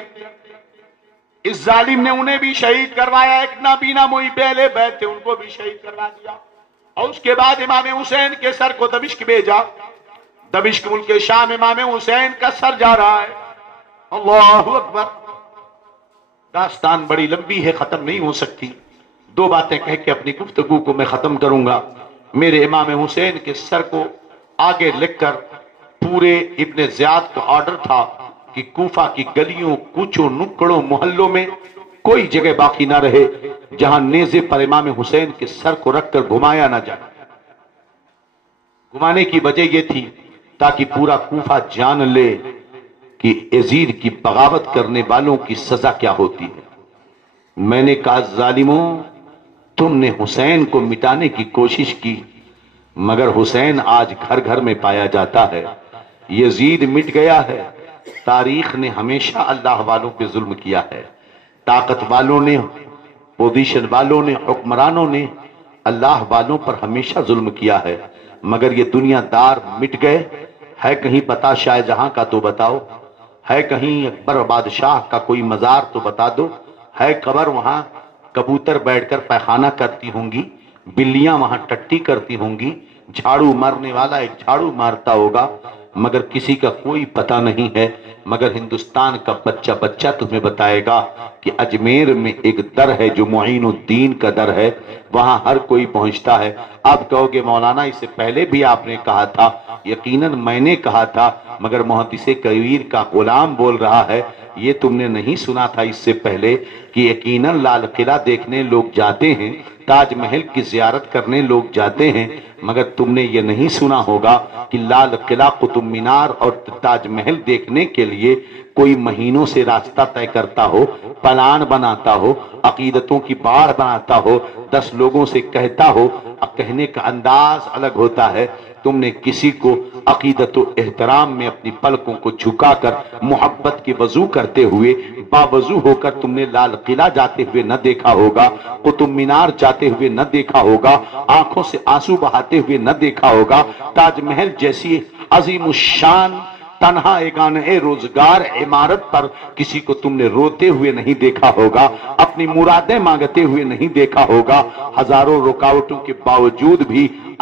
اس ظالم نے انہیں بھی شہید کروایا، ایک نابینا محب اہل بیت تھے، ان کو بھی شہید کروا دیا، اور اس کے بعد امام حسین کے سر کو دمشق بھیجا۔ دمشق ملک شام، امام حسین کا سر جا رہا ہے۔ اللہ اکبر۔ داستان بڑی لمبی ہے، ختم نہیں ہو سکتی۔ دو باتیں کہہ کے اپنی گفتگو کو میں ختم کروں گا۔ میرے امام حسین کے سر کو آگے لکھ کر پورے ابن زیاد کو آرڈر تھا کہ کوفہ کی گلیوں، کوچوں، نکڑوں، محلوں میں کوئی جگہ باقی نہ رہے جہاں نیزے پر امام حسین کے سر کو رکھ کر گھمایا نہ جائے۔ گھمانے کی وجہ یہ تھی تاکہ پورا کوفہ جان لے کہ یزید کی بغاوت کرنے والوں کی سزا کیا ہوتی ہے۔ میں نے کہا ظالموں، تم نے حسین کو مٹانے کی کوشش کی، مگر حسین آج گھر گھر میں پایا جاتا ہے۔ یزید مٹ گیا ہے۔ تاریخ نے ہمیشہ اللہ والوں پہ ظلم کیا ہے۔ طاقت والوں نے، پوزیشن والوں نے، حکمرانوں نے اللہ والوں پر ہمیشہ ظلم کیا ہے، مگر یہ دنیا دار مٹ گئے۔ ہے کہیں پتہ شاہ جہاں کا تو بتاؤ، ہے کہیں اکبر بادشاہ کا کوئی مزار تو بتا دو، ہے قبر وہاں کبوتر بیٹھ کر پیخانہ کرتی ہوں گی، بلیاں وہاں ٹٹی کرتی ہوں گی، جھاڑو مارنے والا ایک جھاڑو مارتا ہوگا، مگر کسی کا کوئی پتہ نہیں ہے۔ مگر ہندوستان کا بچہ بچہ تمہیں بتائے گا کہ اجمیر میں ایک در ہے جو معین الدین کا در ہے، وہاں ہر کوئی پہنچتا ہے۔ آپ کہو گے مولانا اس سے پہلے بھی آپ نے کہا تھا، یقیناً میں نے کہا تھا، مگر محدث کبیر کا غلام بول رہا ہے۔ یہ تم نے نہیں سنا تھا اس سے پہلے کہ یقیناً لال قلعہ دیکھنے لوگ جاتے ہیں، تاج محل کی زیارت کرنے لوگ جاتے ہیں، مگر تم نے یہ نہیں سنا ہوگا کہ لال قلعہ، قطب مینار اور تاج محل دیکھنے کے لیے کوئی مہینوں سے راستہ طے کرتا ہو، پلان بناتا ہو، عقیدتوں کی باڑ بناتا ہو، 10 لوگوں سے کہتا ہو، کہنے کا انداز الگ ہوتا ہے۔ تم نے کسی کو عقیدت و احترام میں اپنی پلکوں کو جھکا کر محبت کی وضو کرتے ہوئے باوضو ہو کر تم نے لال قلعہ جاتے ہوئے نہ دیکھا ہوگا، قطب مینار جاتے ہوئے نہ دیکھا ہوگا، آنکھوں سے آنسو بہاتے ہوئے نہ دیکھا ہوگا، تاج محل جیسی عظیم الشان تنہا ایک روزگار عمارت پر کسی کو تم نے روتے ہوئے نہیں دیکھا ہوگا، اپنی مرادیں مانگتے ہوئے نہیں دیکھا ہوگا۔ ہزاروں رکاوٹوں کے باوجود بھی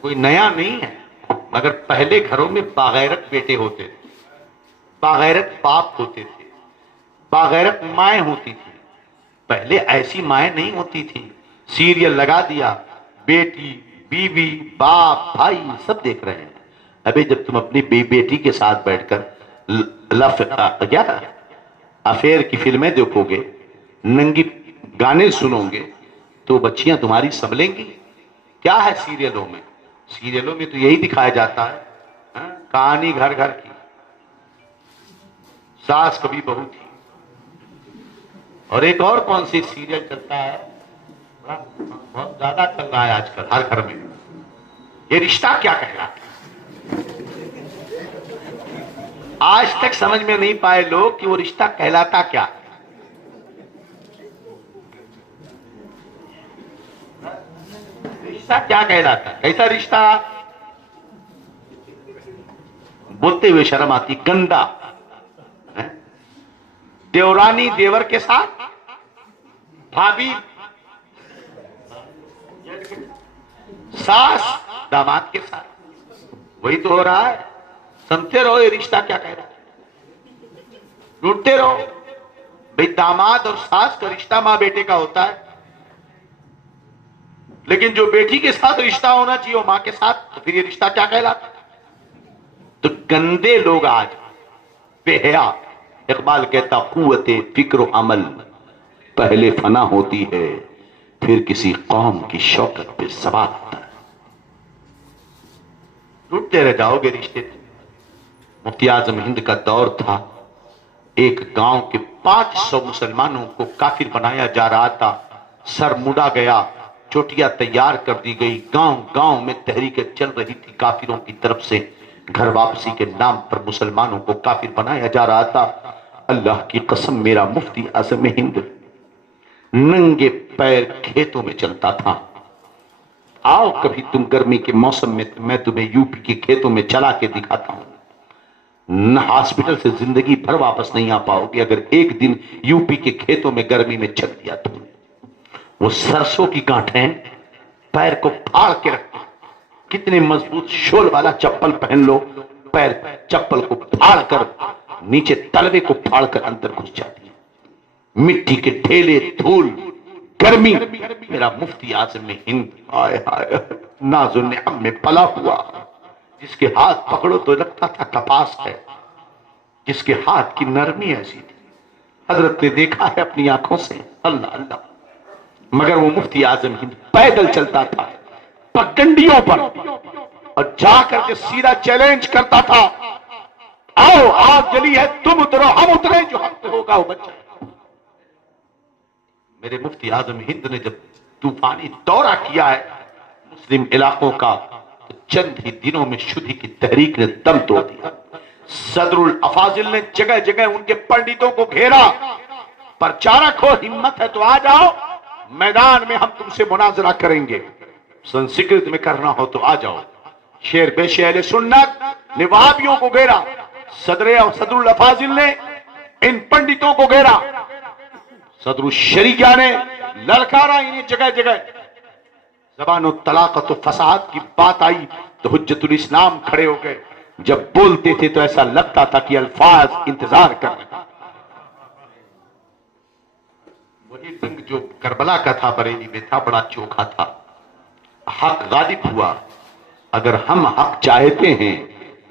کوئی نیا نہیں ہے، مگر پہلے گھروں میں باغیرت بیٹے ہوتے تھے، باغیرت باپ ہوتے تھے، باغیرت مائیں ہوتی تھی۔ پہلے ایسی مائیں نہیں ہوتی تھی، سیریل لگا دیا، بیٹی بیوی باپ بھائی سب دیکھ رہے ہیں۔ ابھی جب تم اپنی بیٹی کے ساتھ بیٹھ کر کیا افیئر کی فلمیں دیکھو گے، ننگی گانے سنو گے، تو بچیاں تمہاری سنبھلیں گی؟ کیا ہے سیریلوں میں؟ سیریلوں میں تو یہی دکھایا جاتا ہے، کہانی گھر گھر کی، ساس کبھی بہو تھی۔ اور ایک اور کون سی سیریل چلتا ہے، بہت زیادہ چل رہا ہے آج کل ہر گھر میں، یہ رشتہ کیا کہلاتا ہے؟ آج تک سمجھ میں نہیں پائے لوگ کہ وہ رشتہ کہلاتا کیا ہے۔ رشتہ کیا کہلاتا ہے؟ کیسا رشتہ؟ بولتے ہوئے شرم آتی، گندا۔ دیورانی دیور کے ساتھ، بھابھی ساس داماد کے ساتھ، وہی تو ہو رہا ہے۔ سمجھتے رہو یہ رشتہ کیا کہہ رہا ہے، ڈھونڈتے رہو۔ بھئی داماد اور ساس کا رشتہ ماں بیٹے کا ہوتا ہے، لیکن جو بیٹی کے ساتھ رشتہ ہونا چاہیے وہ ماں کے ساتھ، تو پھر یہ رشتہ کیا کہلاتا ہے؟ تو گندے لوگ آج بے حیا۔ اقبال کہتا قوت فکر و عمل پہلے فنا ہوتی ہے، پھر کسی قوم کی شوکت پہ سوار ہوتا ہے۔ ٹوٹتے رہ جاؤ گے رشتے۔ مفتی اعظم ہند کا دور تھا، ایک گاؤں کے 500 مسلمانوں کو کافر بنایا جا رہا تھا، سر مڈا گیا، چوٹیاں تیار کر دی گئی، گاؤں گاؤں میں تحریکیں چل رہی تھی کافروں کی طرف سے، گھر واپسی کے نام پر مسلمانوں کو کافر بنایا جا رہا تھا۔ اللہ کی قسم میرا مفتی اعظم ہند ننگے پیر کھیتوں میں چلتا تھا۔ آؤ کبھی تم گرمی کے موسم میں تمہیں یو پی کے کھیتوں میں چلا کے دکھاتا ہوں۔ نہ ہاسپٹل سے زندگی بھر واپس نہیں آ پاؤ گے اگر ایک دن یو پی کے کھیتوں میں گرمی میں چل دیا تم نے۔ وہ سرسوں کی گانٹھیں پیر کو پھاڑ کے رکھتے، کتنے مضبوط شول والا چپل پہن لو، پیر چپل کو پھاڑ کر نیچے تلوے کو پھاڑ کر اندر گھس جاتی ہے۔ مٹی کے ڈھیلے، دھول، گرمی۔ میرا مفتی اعظم ہند آئے ہائے ناز و نعم میں پلا ہوا، جس کے ہاتھ پکڑو تو لگتا تھا کپاس ہے، جس کے ہاتھ کی نرمی ایسی تھی، حضرت نے دیکھا ہے اپنی آنکھوں سے۔ اللہ اللہ۔ مگر وہ مفتی اعظم ہند پیدل چلتا تھا پگڈنڈیوں پر، اور جا کر کے سیدھا چیلنج کرتا تھا، آؤ آگ جلی ہے، تم اترو ہم اترے، جو حق ہوگا وہ بچہ۔ میرے مفتی اعظم ہند نے جب طوفانی دورہ کیا ہے مسلم علاقوں کا، تو چند ہی دنوں میں شدھی کی تحریک نے دم توڑ دیا۔ صدر الافاضل نے جگہ جگہ ان کے پنڈتوں کو گھیرا، پرچارک ہو، ہمت ہے تو آ جاؤ میدان میں، ہم تم سے مناظرہ کریں گے، سنسکرت میں کرنا ہو تو آ جاؤ۔ شیر بیش اہل سنت نے وہابیوں کو گھیرا، صدر الافاضل نے ان پنڈتوں کو گھیرا، صدر الشریعہ نے للکارا انہیں جگہ جگہ۔ زبان و طلاقت و فساد کی بات آئی تو حجت الاسلام کھڑے ہو گئے، جب بولتے تھے تو ایسا لگتا تھا کہ الفاظ انتظار کر رہے ہیں۔ وہی رنگ جو کربلا کا تھا بریلی میں تھا، بڑا چوکھا تھا، حق غالب ہوا۔ اگر ہم حق چاہتے ہیں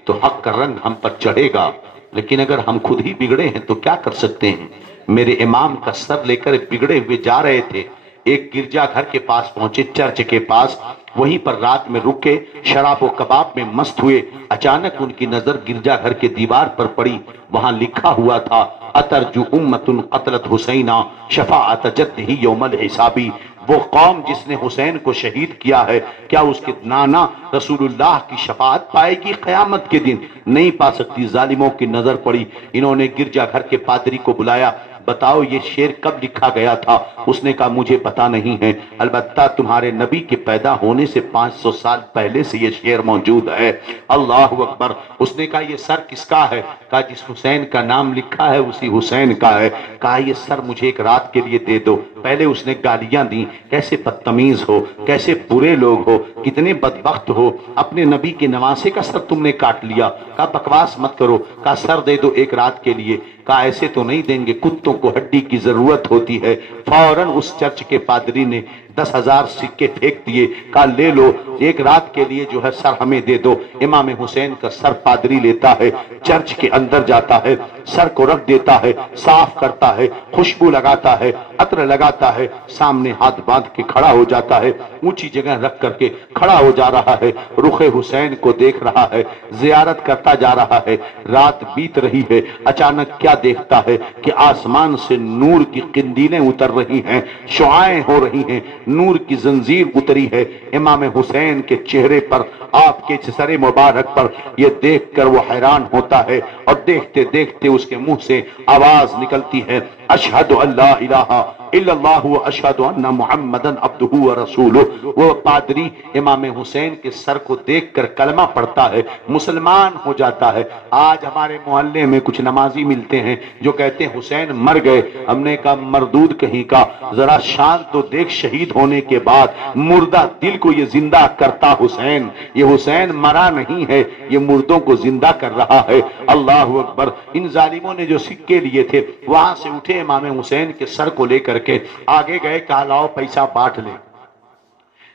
تو حق کا رنگ ہم پر چڑھے گا، لیکن اگر ہم خود ہی بگڑے ہیں تو کیا کر سکتے ہیں؟ میرے امام کا سر لے کر بگڑے ہوئے جا رہے تھے، ایک گرجا گھر کے پاس پہنچے، چرچ کے پاس، وہیں پر رات میں رکے، شراب و کباب میں مست ہوئے۔ اچانک ان کی نظر گرجا گھر کے دیوار پر پڑی، وہاں لکھا ہوا تھا اترجو امت قتلت حسینہ شفاعت جدہ یوم الحسابی۔ وہ قوم جس نے حسین کو شہید کیا ہے، کیا اس کے نانا رسول اللہ کی شفاعت پائے گی قیامت کے دن؟ نہیں پا سکتی۔ ظالموں کی نظر پڑی، انہوں نے گرجا گھر کے پادری کو بلایا، بتاؤ یہ شعر کب لکھا گیا تھا؟ اس نے کہا مجھے پتا نہیں ہے، البتہ تمہارے نبی کے پیدا ہونے سے 500 سال پہلے سے یہ شعر موجود ہے۔ اللہ اکبر۔ اس نے کہا یہ سر کس کا ہے؟ کہا جس حسین کا نام لکھا ہے اسی حسین کا ہے۔ کہا یہ سر مجھے ایک رات کے لیے دے دو۔ پہلے اس نے گالیاں دی، کیسے بدتمیز ہو، کیسے برے لوگ ہو، کتنے بدبخت ہو، اپنے نبی کے نواسے کا سر تم نے کاٹ لیا۔ کہا بکواس مت کرو، کہا سر دے دو ایک رات کے لیے۔ کہا ایسے تو نہیں دیں گے، کتوں کو ہڈی کی ضرورت ہوتی ہے۔ فوراً اس چرچ کے پادری نے 10,000 سکے پھینک دیے، کہا لے لو، ایک رات کے لیے جو ہے سر ہمیں دے دو۔ امام حسین کا سر پادری لیتا ہے، چرچ کے اندر جاتا ہے، سر کو رکھ دیتا ہے، صاف کرتا ہے، خوشبو لگاتا ہے، عطر لگاتا ہے، سامنے ہاتھ باندھ کے کھڑا ہو جاتا ہے، اونچی جگہ رکھ کر کے کھڑا ہو جا رہا ہے، رخ حسین کو دیکھ رہا ہے، زیارت کرتا جا رہا ہے۔ رات بیت رہی ہے، اچانک کیا دیکھتا ہے کہ آسمان سے نور کی قندیلیں اتر رہی ہیں، شعائیں ہو رہی ہیں، نور کی زنجیر اتری ہے امام حسین کے چہرے پر، آپ کے سر مبارک پر۔ یہ دیکھ کر وہ حیران ہوتا ہے اور دیکھتے دیکھتے اس کے منہ سے آواز نکلتی ہے، اشہد ان لا الہ الا اللہ و اشہد ان محمدن عبدہ و رسولہ۔ وہ پادری امام حسین کے سر کو دیکھ کر کلمہ پڑھتا ہے، مسلمان ہو جاتا ہے۔ آج ہمارے محلے میں کچھ نمازی ملتے ہیں جو کہتے ہیں حسین مر گئے۔ ہم نے کہا مردود کہیں کا، ذرا شان تو دیکھ، شہید ہونے کے بعد مردہ دل کو یہ زندہ کرتا حسین، یہ حسین مرا نہیں ہے، یہ مردوں کو زندہ کر رہا ہے۔ اللہ اکبر۔ ان ظالموں نے جو سکے لیے تھے وہاں سے اٹھے، امام حسین کے سر کو لے کر کے آگے گئے، کہا لاؤ پیسہ بانٹ لے۔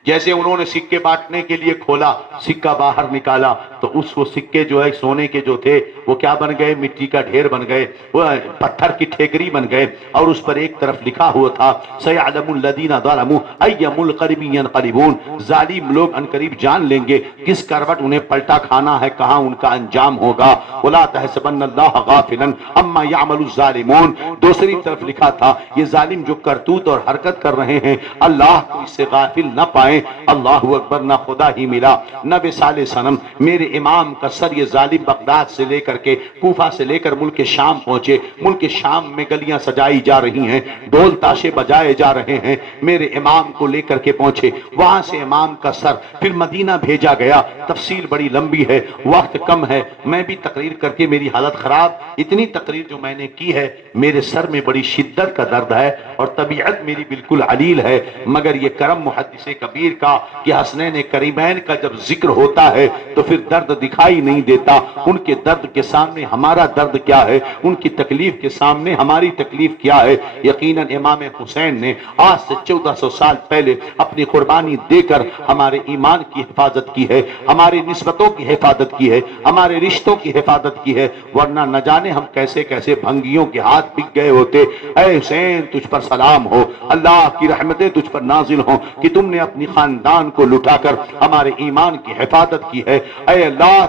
جیسے انہوں نے سکے بانٹنے کے لیے کھولا، سکہ باہر نکالا تو اس وہ سکے جو ہے سونے کے جو تھے وہ کیا بن گئے، مٹی کا ڈھیر بن گئے، وہ پتھر کی ٹھیکری بن گئے، اور اس پر ایک طرف لکھا ہوا تھا سیعلم الذین ظلموا ای منقلب ینقلبون، ظالم لوگ انقریب جان لیں گے کس کروٹ انہیں پلٹا کھانا ہے، کہاں ان کا انجام ہوگا۔ ولا تحسبن اللہ غافلا عما یعمل الظالمون، دوسری طرف لکھا تھا یہ ظالم جو کرتوت اور حرکت کر رہے ہیں اللہ کو اس سے غافل نہ پائیں۔ اللہ اکبر۔ نہ خدا ہی ملا نہ بسال صنم، میرے امام کا سر یہ ظالم بغداد سے لے کر کے، کوفہ سے لے کر ملک شام پہنچے، ملک شام میں گلیاں سجائی جا رہی ہیں، ڈھول تاشے بجائے جا رہے ہیں، میرے امام کو لے کر کے پہنچے، وہاں سے امام کا سر پھر مدینہ بھیجا گیا۔ تفصیل بڑی لمبی ہے، وقت کم ہے، میں بھی تقریر کر کے میری حالت خراب، اتنی تقریر جو میں نے کی ہے، میرے سر میں بڑی شدت کا درد ہے اور طبیعت میری بالکل علیل ہے، مگر یہ کرم محدث کبیر کا کہ حسنین کریمین کا جب ذکر ہوتا ہے تو پھر درد دکھائی نہیں دیتا۔ ان کے درد کے سامنے ہمارا درد کیا ہے، ان کی تکلیف کے سامنے ہماری تکلیف کیا ہے۔ یقیناً امام حسین نے آج سے 1400 سال پہلے اپنی قربانی دے کر ہمارے ایمان کی حفاظت کی ہے، ہماری نسبتوں کی حفاظت کی ہے، ہمارے رشتوں کی حفاظت کی ہے، ورنہ نہ جانے ہم کیسے کیسے بھنگیوں کے ہاتھ بک گئے ہوتے۔ اے حسین تجھ پر سلام ہو، اللہ کی رحمتیں تجھ پر نازل ہوں کہ تم نے اپنی خاندان کو لٹا کر ہمارے ایمان کی حفاظت کی ہے۔ اے اللہ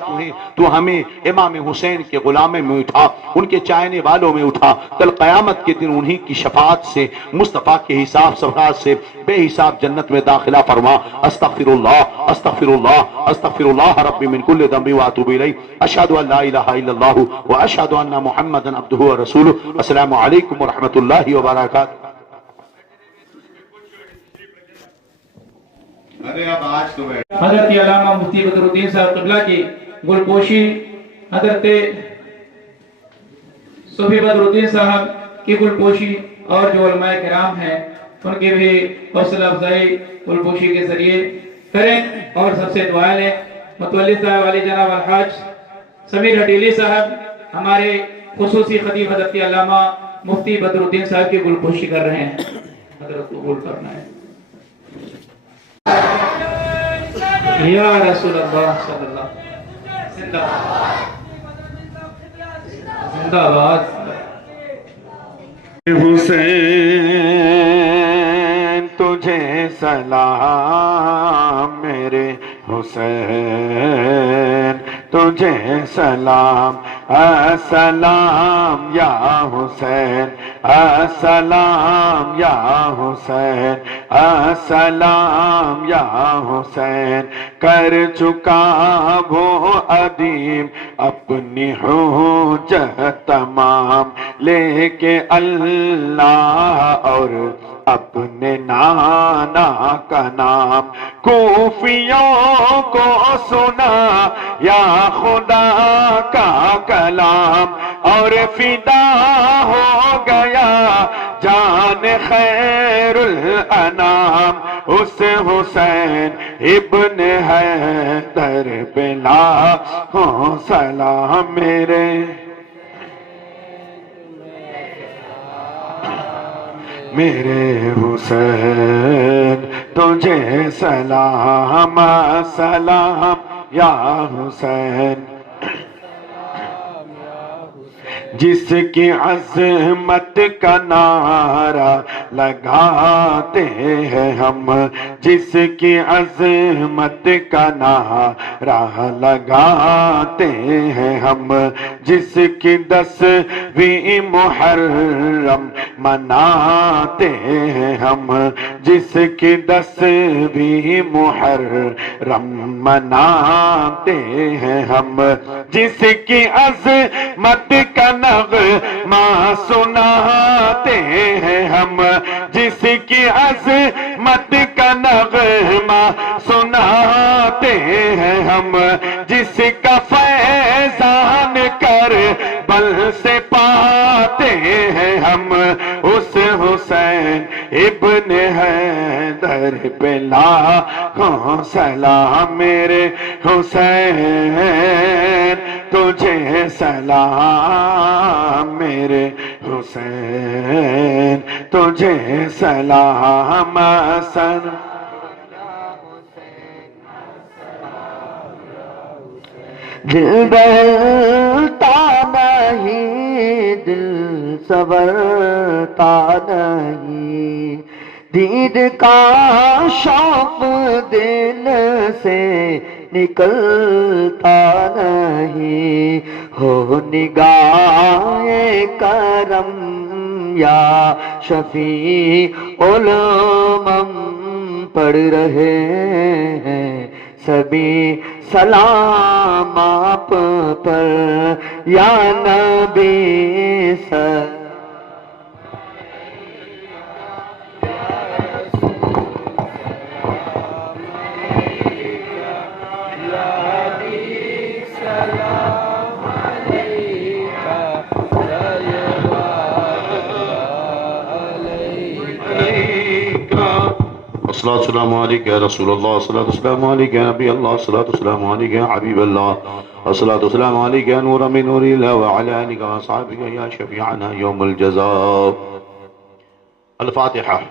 تو ہمیں امام حسین کے غلامے میں اٹھا، ان کے چاہنے والوں میں اٹھا، کل قیامت کے دن انہی کی شفاعت سے، مصطفیٰ کے حساب صفحات سے بے حساب جنت میں داخلہ فرما۔ استغفر اللہ استغفر اللہ استغفر اللہ رب من کل ذنب واتوب الیہ، اشہد ان لا الہ الا اللہ واشہد ان محمدا عبدہ ورسولہ۔ السلام علیکم ورحمۃ اللہ وبرکاتہ۔ حضرت علامہ مفتی بدر الدین صاحب قبلہ کی گلپوشی، حضرت صوفی بدر الدین صاحب کی گلپوشی، اور جو علماء کرام ہیں ان کی بھی حوصلہ افزائی گلپوشی کے ذریعے کریں، اور سب سے دعا لیں۔ متولی صاحب علی جناب الحاج سمیر ہٹیلی صاحب ہمارے خصوصی خطیب حضرت علامہ مفتی بدر الدین صاحب کی گلپوشی کر رہے ہیں، حضرت قبول کرنا ہے۔ یا رسول اللہ صلی اللہ زندہ زندہ باد۔ حسین تجھے سلام، میرے حسین تجھے سلام، السلام یا حسین، السلام یا حسین، السلام یا حسین، کر چکا وہ ادیم اپنی حجت تمام، لے کے اللہ اور اپنے نانا کا نام، کوفیوں کو سنا یا خدا کا کلام، اور فدا ہو گیا جان خیر الانام، اس حسین ابن حیدر پہ لاکھوں سلام میرے میرے حسین تجھے سلام سلام یا حسین جس کی عظمت کا نعرہ لگاتے ہیں ہم جس کی عظمت کا نعرہ لگاتے ہیں ہم جس کی 10ویں محرم مناتے ہیں ہم جس کی 10ویں محرم مناتے ہیں ہم جس کی عظمت کا نغمہ سناتے ہیں ہم جس کی عظمت کا نغمہ سناتے ہیں ہم جس کا فیضان کربل سے پاتے ہیں ہم اس حسین ابن حیدر پہ لاکھوں سلام میرے حسین تجھے سلام میرے حسین تجھے سلام دل بہلتا نہیں دل سنورتا نہیں دید کا شوق دل سے نکلتا نہیں ہو نگاہ کرم یا شفیع الامم پڑھ رہے ہیں سبھی سلام آپ پر یا نبی الصلاة والسلام عليك يا رسول الله الصلاة والسلام عليك يا نبي الله الصلاة والسلام عليك يا حبيب الله الصلاة والسلام عليك يا نور من نور الله وعلى آلك وأصحابك يا شفيعنا يوم الجزاء الفاتحة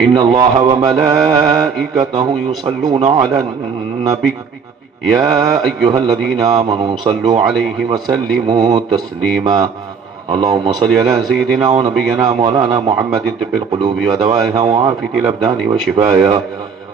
إن الله وملائكته يصلون على النبي يا أيها الذين آمنوا صلوا عليه وسلموا تسليما اللهم صل على سيدنا ونبينا مولانا محمد طب القلوب ودوائها وعافية الأبدان وشفائها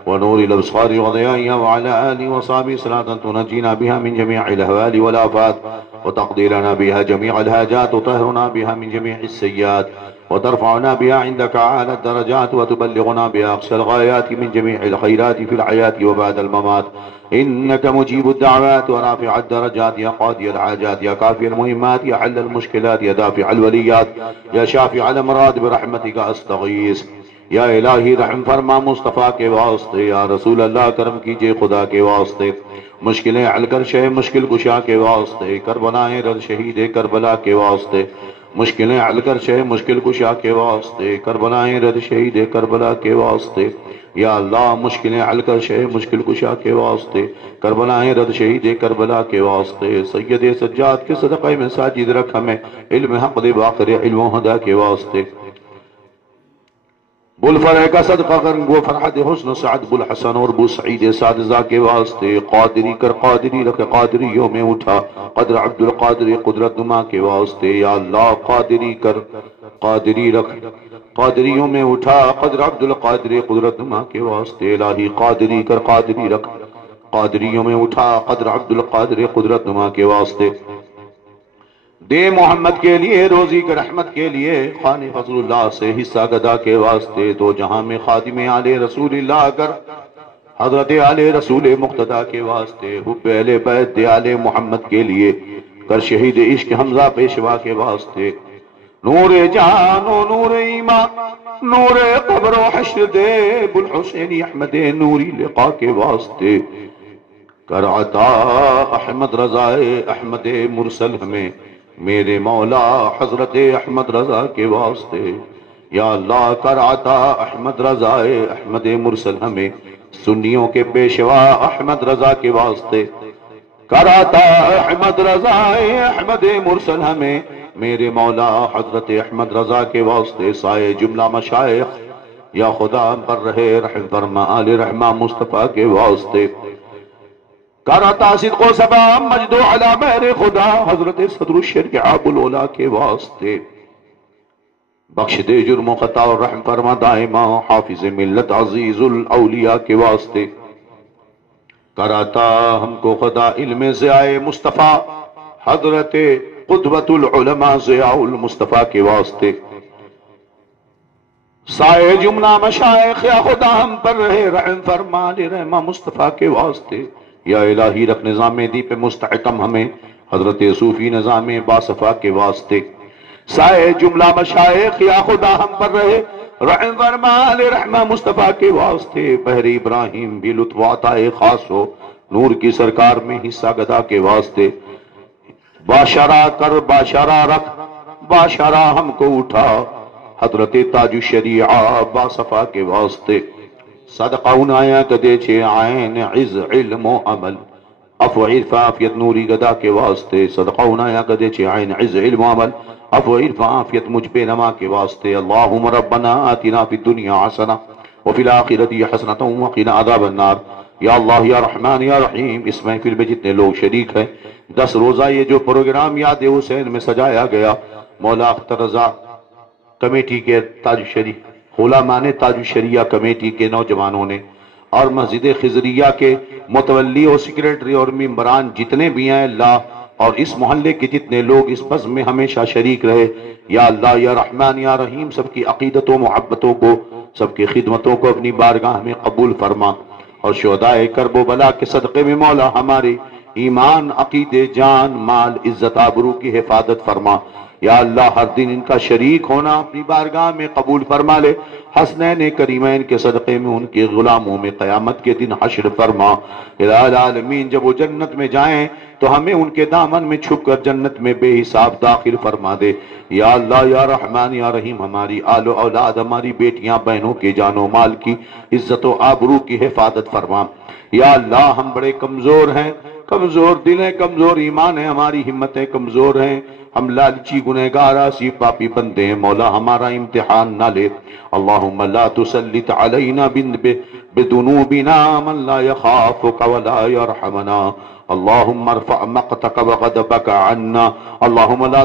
ونور الأبصار وضيائها وعلى آله وصحبه صلاة تنجينا بها من جميع الأهوال والآفات وتقضي لنا بها جميع الحاجات وطهرنا بها من جميع السيئات وترفعنا بها عندك أعلى الدرجات وتبلغنا بها أقصى الغايات من جميع الخيرات في الحياة وبعد الممات إنك مجيب الدعوات ورافع الدرجات يا قاضي الحاجات يا كافي المهمات يا حل المشكلات يا دافع الوليات يا شافع الأمراض برحمتك أستغيث یا الہی رحم فرما مصطفیٰ کے واسطے یا رسول اللہ کرم کیجئے خدا کے واسطے مشکلیں حل کر شہ مشکل کشا کے واسطے کربلائیں رد شہید کربلا کے واسطے مشکلیں حل کر شہ مشکل کشا کے واسطے کربلائیں رد شہید کربلا کے واسطے یا اللہ مشکلیں حل کر شہ مشکل کشا کے واسطے کربلائیں رد شہید کربلا کے واسطے سید سجاد کے صدقہ میں ساجد رکھ ہمیں علم حق دے باقر علم و ہدا کے واسطے بلفرح کا صدقہ کرنگو فرحت حسن سعد بلحسن اور بو سعید سادزہ کے واسطے قادری کر قادری رکھ قادریوں میں اٹھا قدر عبد القادر قدرت نما کے واسطے یا اللہ قادری کر قادری رکھ قادریوں میں اٹھا قدر عبد القادر قدرت نما کے واسطے الہی قادری کر قادری رکھ قادریوں میں اٹھا قدر عبد القادر قدرت نما کے واسطے دے محمد کے لیے روزی کے رحمت کے لیے خان فضل اللہ سے حصہ گدا کے واسطے دو جہاں میں خادم آل رسول اللہ کر حضرت آل رسول مقتدہ کے واسطے حب اہل بیت دے آل محمد کے لیے کر شہید عشق حمزہ پیشوا کے واسطے نور جان و نور ایمان نور قبر و حشر دے بالحسین احمد نوری لقا کے واسطے کر عطا احمد رضا احمد مرسل ہمیں میرے مولا حضرت احمد رضا کے واسطے، یا اللہ کر عطا احمد رضا احمد مرسل ہمیں سنیوں کے پیشوا احمد رضا کے واسطے، کر عطا احمد رضا احمد مرسل ہمیں میرے مولا حضرت احمد رضا کے واسطے، سائے جملہ مشائخ یا خدا پر رہے رحم فرما آل رحمہ مصطفیٰ کے واسطے، کر عطا صدق و صفا مجد و علا مہر خدا حضرت صدر الشرک عاب الولا کے واسطے، بخش دے جرم و خطا اور رحم فرما دائمہ حافظ ملت عزیز الاولیاء کے واسطے، کر عطا ہم کو خدا علم ضیاء مصطفیٰ حضرت قدوۃ العلماء ضیاء المصطفیٰ کے واسطے، سائے جملہ مشائخ یا خدا ہم پر رہے رحم فرما علی رحمہ مصطفیٰ کے واسطے، یا الہی رکھ نظام دیپ مستحکم ہمیں حضرت صوفی نظام باصفا کے واسطے، سائے جملہ مشائخ یا خدا ہم پر رہے رحم فرما علی رحمہ مصطفیٰ کے واسطے، بحر ابراہیم بھی لطف عطا خاص ہو نور کی سرکار میں حصہ گدا کے واسطے، باشرہ کر باشرہ رکھ باشرہ ہم کو اٹھا حضرت تاج الشریعہ باصفا کے واسطے، صدقہ عنایہ کدے چھے عین عز علم و عمل افو عرف عافیت نوری گدا کے واسطے، صدقہ عنایہ کدے چھے عین عز علم و عمل افو عرف عافیت مجھ پہ نما کے واسطے، اللہم ربنا آتنا فی الدنیا حسنہ وفی الآخرۃ حسنۃ وقنا عذاب النار، یا اللہ یا رحمان یا رحیم، اس محفل میں جتنے لوگ شریک ہیں 10 روزہ یہ جو پروگرام یاد حسین میں سجایا گیا، مولا اختر رضا کمیٹی کے تاج شریف علماء تاج الشریعہ کمیٹی کے نوجوانوں نے اور مسجد خضریہ کے متولی اور سیکریٹری اور ممبران جتنے بھی ہیں اللہ، اور اس محلے کے جتنے لوگ اس بزم میں ہمیشہ شریک رہے، یا اللہ یا رحمان یا رحیم، سب کی عقیدتوں محبتوں کو سب کی خدمتوں کو اپنی بارگاہ میں قبول فرما، اور شہدائے کرب و بلا کے صدقے میں مولا ہماری ایمان عقیدے جان مال عزت آبرو کی حفاظت فرما، یا اللہ ہر دن ان کا شریک ہونا اپنی بارگاہ میں قبول فرما لے، حسنین کریمین کے صدقے میں ان کے غلاموں میں قیامت کے دن حشر فرما، الہ العالمین جب وہ جنت میں جائیں تو ہمیں ان کے دامن میں چھپ کر جنت میں بے حساب داخل فرما دے، یا اللہ یا رحمان یا رحیم، ہماری آل و اولاد ہماری بیٹیاں بہنوں کے جان و مال کی عزت و آبرو کی حفاظت فرما، یا اللہ ہم بڑے کمزور ہیں، کمزور دل ہیں، کمزور ایمان ہیں، ہماری ہمتیں کمزور ہیں، ہم لالچی گنہگار آسی پاپی بندے ہیں، مولا ہمارا امتحان نہ لے، اللہم لا تسلط علینا بذنوبنا من لا يخافك ولا يرحمنا، اللہم ارفع مقتك وغضبك عنا، اللہم لا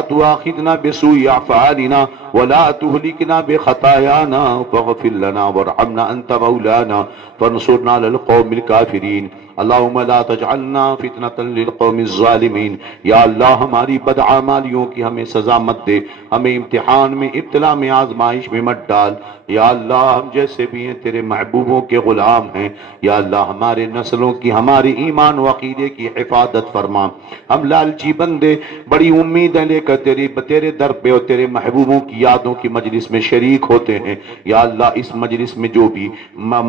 تؤاخذنا بسوء افعالنا ولا تهلكنا بخطايانا فاغفر لنا وارحمنا انت مولانا فانصرنا على القوم الكافرين، اللہم لا تجعلنا فتنة للقوم الظالمین، یا اللہ ہماری بدعمالیوں کی ہمیں سزا مت دے، ہمیں امتحان میں ابتلا میں آزمائش میں مت ڈال، یا اللہ ہم جیسے بھی ہیں تیرے محبوبوں کے غلام ہیں، یا اللہ ہمارے نسلوں کی ہماری ایمان و عقیدے کی حفاظت فرما، ہم لالچی بندے بڑی امیدیں لے کر تیرے در پہ اور تیرے محبوبوں کی یادوں کی مجلس میں شریک ہوتے ہیں، یا اللہ اس مجلس میں جو بھی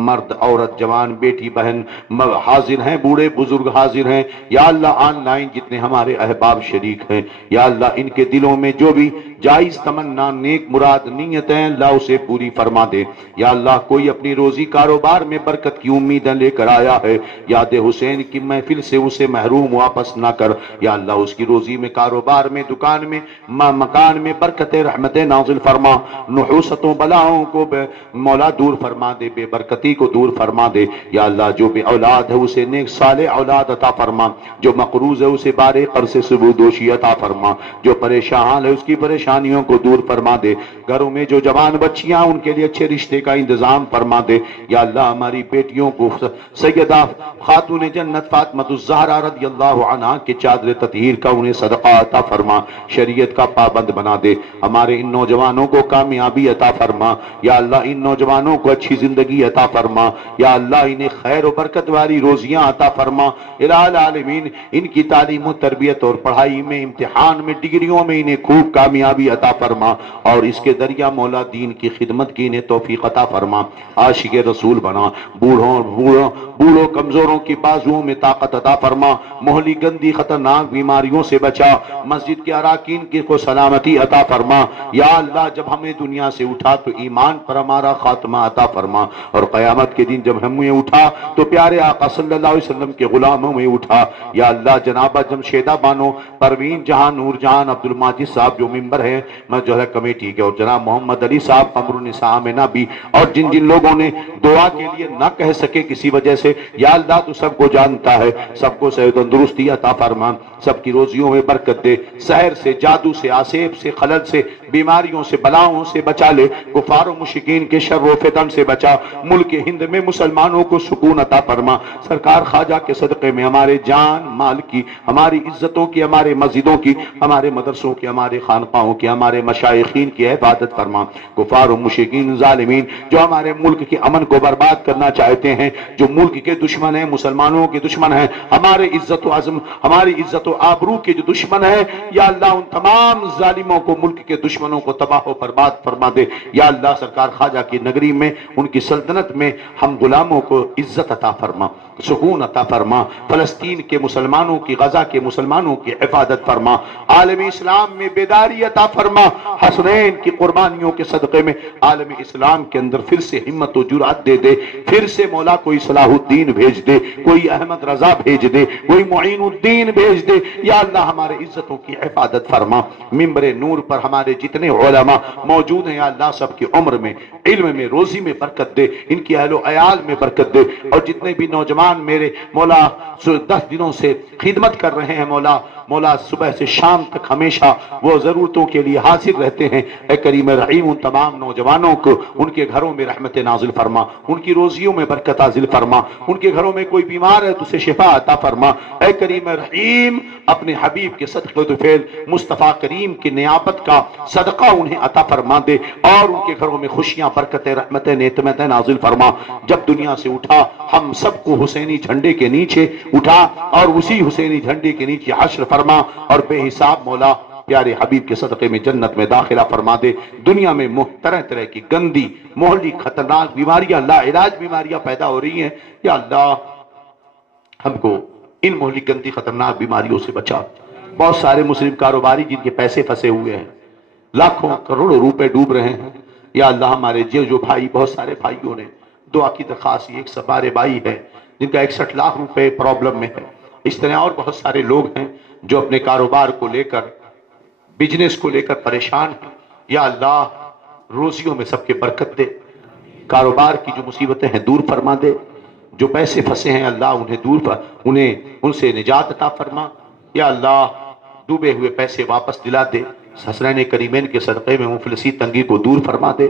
مرد عورت جوان بیٹی بہن حاضر ہیں، بوڑھے بزرگ حاضر ہیں، یا اللہ آن لائن جتنے ہمارے احباب شریک ہیں، یا اللہ ان کے دلوں میں جو بھی جائز تمنا نیک مراد نیت ہیں اللہ اسے پوری فرما دے، یا اللہ کوئی اپنی روزی کاروبار میں برکت کی امیدیں لے کر آیا ہے، یاد حسین کی محفل سے اسے محروم واپس نہ کر، یا اللہ اس کی روزی میں کاروبار میں دکان میں مکان میں برکت رحمت نازل فرما، نحوستوں بلاؤں کو مولا دور فرما دے، بے برکتی کو دور فرما دے، یا اللہ جو بے اولاد ہے اسے نیک صالح اولاد عطا فرما، جو مقروض ہے اسے بارے قرض سے سبودوشی عطا فرما، جو پریشان ہے اس کی پریشانیوں کو دور فرما دے، گھروں میں جو جوان بچیاں ان کے لیے اچھے رشتے کا انتظام فرما دے، یا اللہ ہماری بیٹیوں کو سیدہ خاتون جنت فاطمہ الزہرا رضی اللہ عنہا کے چادر تطہیر کا انہیں صدقہ عطا فرما، شریعت کا پابند بنا دے، ہمارے ان نوجوانوں کو کامیابی عطا فرما، یا اللہ ان نوجوانوں کو اچھی زندگی عطا فرما، یا اللہ انہیں خیر و برکت والی روزیاں عطا فرما، الہ العالمین ان کی تعلیم و تربیت اور پڑھائی میں امتحان میں ڈگریوں میں انہیں خوب کامیابی کامیابی عطا فرما اور اس کے ذریعہ مولا دین کی خدمت کی انہیں توفیق عطا فرما، عاشق رسول بنا، بوڑھوں کمزوروں کی بازوؤں میں طاقت عطا فرما، مہلی گندی خطرناک بیماریوں سے بچا، مسجد کے اراکین کی کو سلامتی عطا فرما۔ یا اللہ جب ہمیں دنیا سے اٹھا تو ایمان پر ہمارا خاتمہ عطا فرما، اور قیامت کے دن جب ہمیں اٹھا تو پیارے آقا صلی اللہ علیہ وسلم کے غلاموں میں اٹھا۔ یا اللہ جناب جمشیدہ بانو، پروین جہاں، نور جہاں، عبد الماجد صاحب جو ممبر ہیں میں جو ہے کمیٹی کے، اور جناب محمد علی صاحب، قمر النساء آمنہ بھی، اور جن جن لوگوں نے دعا کے لیے نہ کہہ سکے کسی وجہ سے، یا اللہ تو سب کو جانتا ہے، سب کو صحت و تندرستی عطا فرما، سب کی روزیوں میں برکت دے، سحر سے، جادو سے، آسیب سے، خلل سے، بیماریوں سے، بلاؤں سے بچا لے، کفار و مشرکین کے شر و فتن سے بچا، ملک ہند میں مسلمانوں کو سکون عطا فرما۔ سرکار خواجہ کے صدقے میں ہمارے جان مال کی، ہماری عزتوں کی، ہمارے مسجدوں کی، ہمارے مدرسوں کی، ہمارے خانقاہوں کی، ہمارے مشائخین کی حفاظت فرما۔ کفار و مشرکین ظالمین جو ہمارے ملک کے امن کو برباد کرنا چاہتے ہیں، جو ملک کے دشمن ہیں، مسلمانوں کے دشمن ہیں، ہمارے عزت و عزم، ہماری عزت و آبرو کے جو دشمن ہیں، یا اللہ ان تمام ظالموں کو، ملک کے دشمنوں کو تباہ و برباد فرما دے۔ یا اللہ سرکار خواجہ کی نگری میں، ان کی سلطنت میں ہم غلاموں کو عزت عطا فرما، سکون عطا فرما، فلسطین کے مسلمانوں کی، غزہ کے مسلمانوں کی حفاظت فرما، عالم اسلام میں بیداری عطا فرما، حسنین کی قربانیوں کے صدقے میں عالم اسلام کے اندر پھر سے ہمت و جرأت دے دے، پھر سے مولا کوئی صلاح الدین بھیج دے، کوئی احمد رضا بھیج دے، کوئی معین الدین بھیج دے۔ یا اللہ ہمارے عزتوں کی حفاظت فرما، ممبر نور پر ہمارے جتنے علماء موجود ہیں، یا اللہ سب کی عمر میں، علم میں، روزی میں برکت دے، ان کی اہل و عیال میں برکت دے، اور جتنے بھی نوجوان میرے مولا 10 دنوں سے خدمت کر رہے ہیں، مولا صبح سے شام تک ہمیشہ وہ ضرورتوں کے لیے حاضر رہتے ہیں، اے کریم رحیم ان تمام نوجوانوں کو ان کے گھروں میں رحمت نازل فرما، ان کی روزیوں میں برکت نازل فرما، ان کے گھروں میں کوئی بیمار ہے تو اسے شفا عطا فرما، اے کریم رحیم اپنے حبیب کے صدقے تو فعل مصطفیٰ کریم کی نیابت کا صدقہ انہیں عطا فرما دے، اور ان کے گھروں میں خوشیاں، برکتیں، رحمتیں، نعمتیں نازل فرما۔ جب دنیا سے اٹھا ہم سب کو حسینی جھنڈے کے نیچے اٹھا، اور اسی حسینی جھنڈے کے نیچے حشر فرما، اور بے حساب مولا پیارے حبیب کے صدقے میں جنت میں داخلہ فرما دے۔ دنیا میں طرح طرح کی گندی، مہلک، خطرناک بیماریاں، لا علاج بیماریاں پیدا ہو رہی ہیں، یا اللہ ہم کو ان مہلک، گندی، خطرناک بیماریوں سے بچا۔ بہت سارے مسلم کاروباری جن کے پیسے پھنسے ہوئے ہیں، لاکھوں کروڑوں روپے ڈوب رہے ہیں، یا اللہ ہمارے جو بھائی، بہت سارے بھائیوں نے دعا کی درخواست، ایک سبارے بھائی ہے جن کا 61 لاکھ روپے پرابلم میں ہے، اس طرح اور بہت سارے لوگ ہیں جو اپنے کاروبار کو لے کر، بزنس کو لے کر پریشان ہیں، یا اللہ روزیوں میں سب کے برکت دے، کاروبار کی جو مصیبتیں ہیں دور فرما دے، جو پیسے پھنسے ہیں اللہ انہیں ان سے نجات عطا فرما، یا اللہ ڈوبے ہوئے پیسے واپس دلا دے، حسنین کریمین کے صدقے میں مفلسی تنگی کو دور فرما دے،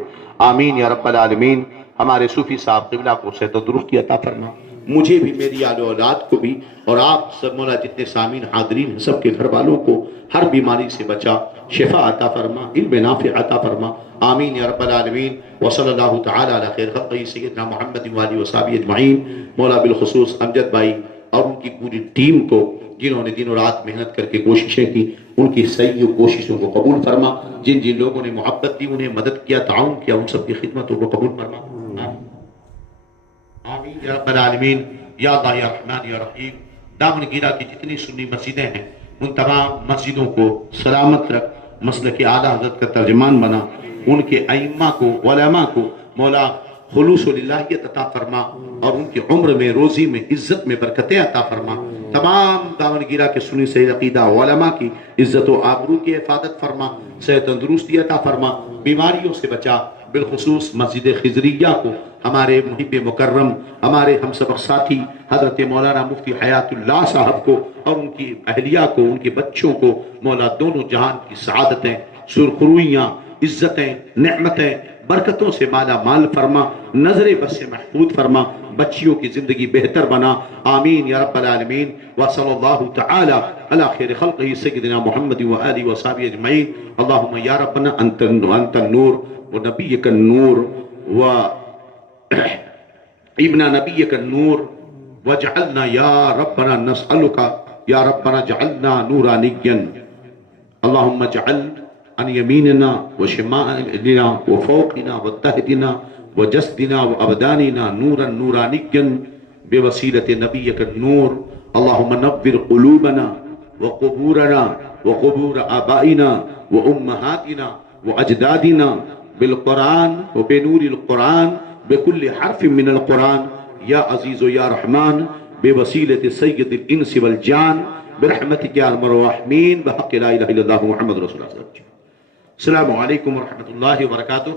آمین یا رب العالمین۔ ہمارے صوفی صاحب قبلہ کو صحت و تندرستی عطا فرما، مجھے بھی، میری آل و اولاد کو بھی، اور آپ سب مولا جتنے سامعین حاضرین ہیں سب کے گھر والوں کو ہر بیماری سے بچا، شفا عطا فرما، علم نافع عطا فرما، آمین یا رب العالمین۔ وصلی اللہ تعالی علی خیر خلقہ سیدنا محمد وآلہ وصحبہ اجمعین۔ مولا بالخصوص امجد بھائی اور ان کی پوری ٹیم کو جنہوں نے دن و رات محنت کر کے کوششیں کی، ان کی صحیح کوششوں کو قبول فرما، جن جن لوگوں نے محبت دی، انہیں مدد کیا، تعاون کیا، ان سب کی خدمتوں کو قبول فرما، آمین یا رب العالمین۔ یا اللہ یا رحمان یا رحیم، دامن گیرہ کی جتنی سنی مسجدیں ہیں ان تمام مسجدوں کو سلامت رکھ، مسلک اعلیٰ حضرت کا ترجمان بنا، ان کے ائمہ کو، علماء کو مولا خلوص و للہیت عطا فرما، اور ان کی عمر میں، روزی میں، عزت میں برکتیں عطا فرما، تمام دامن گیرہ کے سنی صحیح عقیدہ علماء کی عزت و آبرو کی حفاظت فرما، صحت تندرستی عطا فرما، بیماریوں سے بچا، بالخصوص مسجد خضریہ کو ہمارے محب مکرم، ہمارے ہم سبق ساتھی حضرت مولانا مفتی حیات اللہ صاحب کو اور ان کی اہلیہ کو، ان کے بچوں کو مولا دونوں جہان کی سعادتیں، سرخرویاں، عزتیں، نعمتیں، برکتوں سے مالا مال فرما، نظر بس سے محفوظ فرما، بچیوں کی زندگی بہتر بنا، آمین یا رب العالمین۔ وصلی اللہ تعالی علی خیر خلقہ سیدنا محمد وآلہ وصحبہ اجمعین۔ اللہم یا ربنا انت النور ونبیک النور ابن نبیک النور وجعلنا یا ربنا نسألک یا ربنا جعلنا نورانیا، اللہم اجعل عن يميننا وشمالنا وفوقنا وتحتنا وجسدنا وأبداننا نورا نورانيا بوسيلة نبيك النور. اللهم نبر قلوبنا وقبورنا وقبور آبائنا وأمهاتنا وأجدادنا بالقرآن وبنور القرآن بكل حرف من القرآن يا عزيز يا رحمن بوسيلة سيد الإنس والجان برحمتك يا أرحم الراحمين بحق لا إله إلا الله محمد رسول الله. السلام عليكم ورحمة الله وبركاته.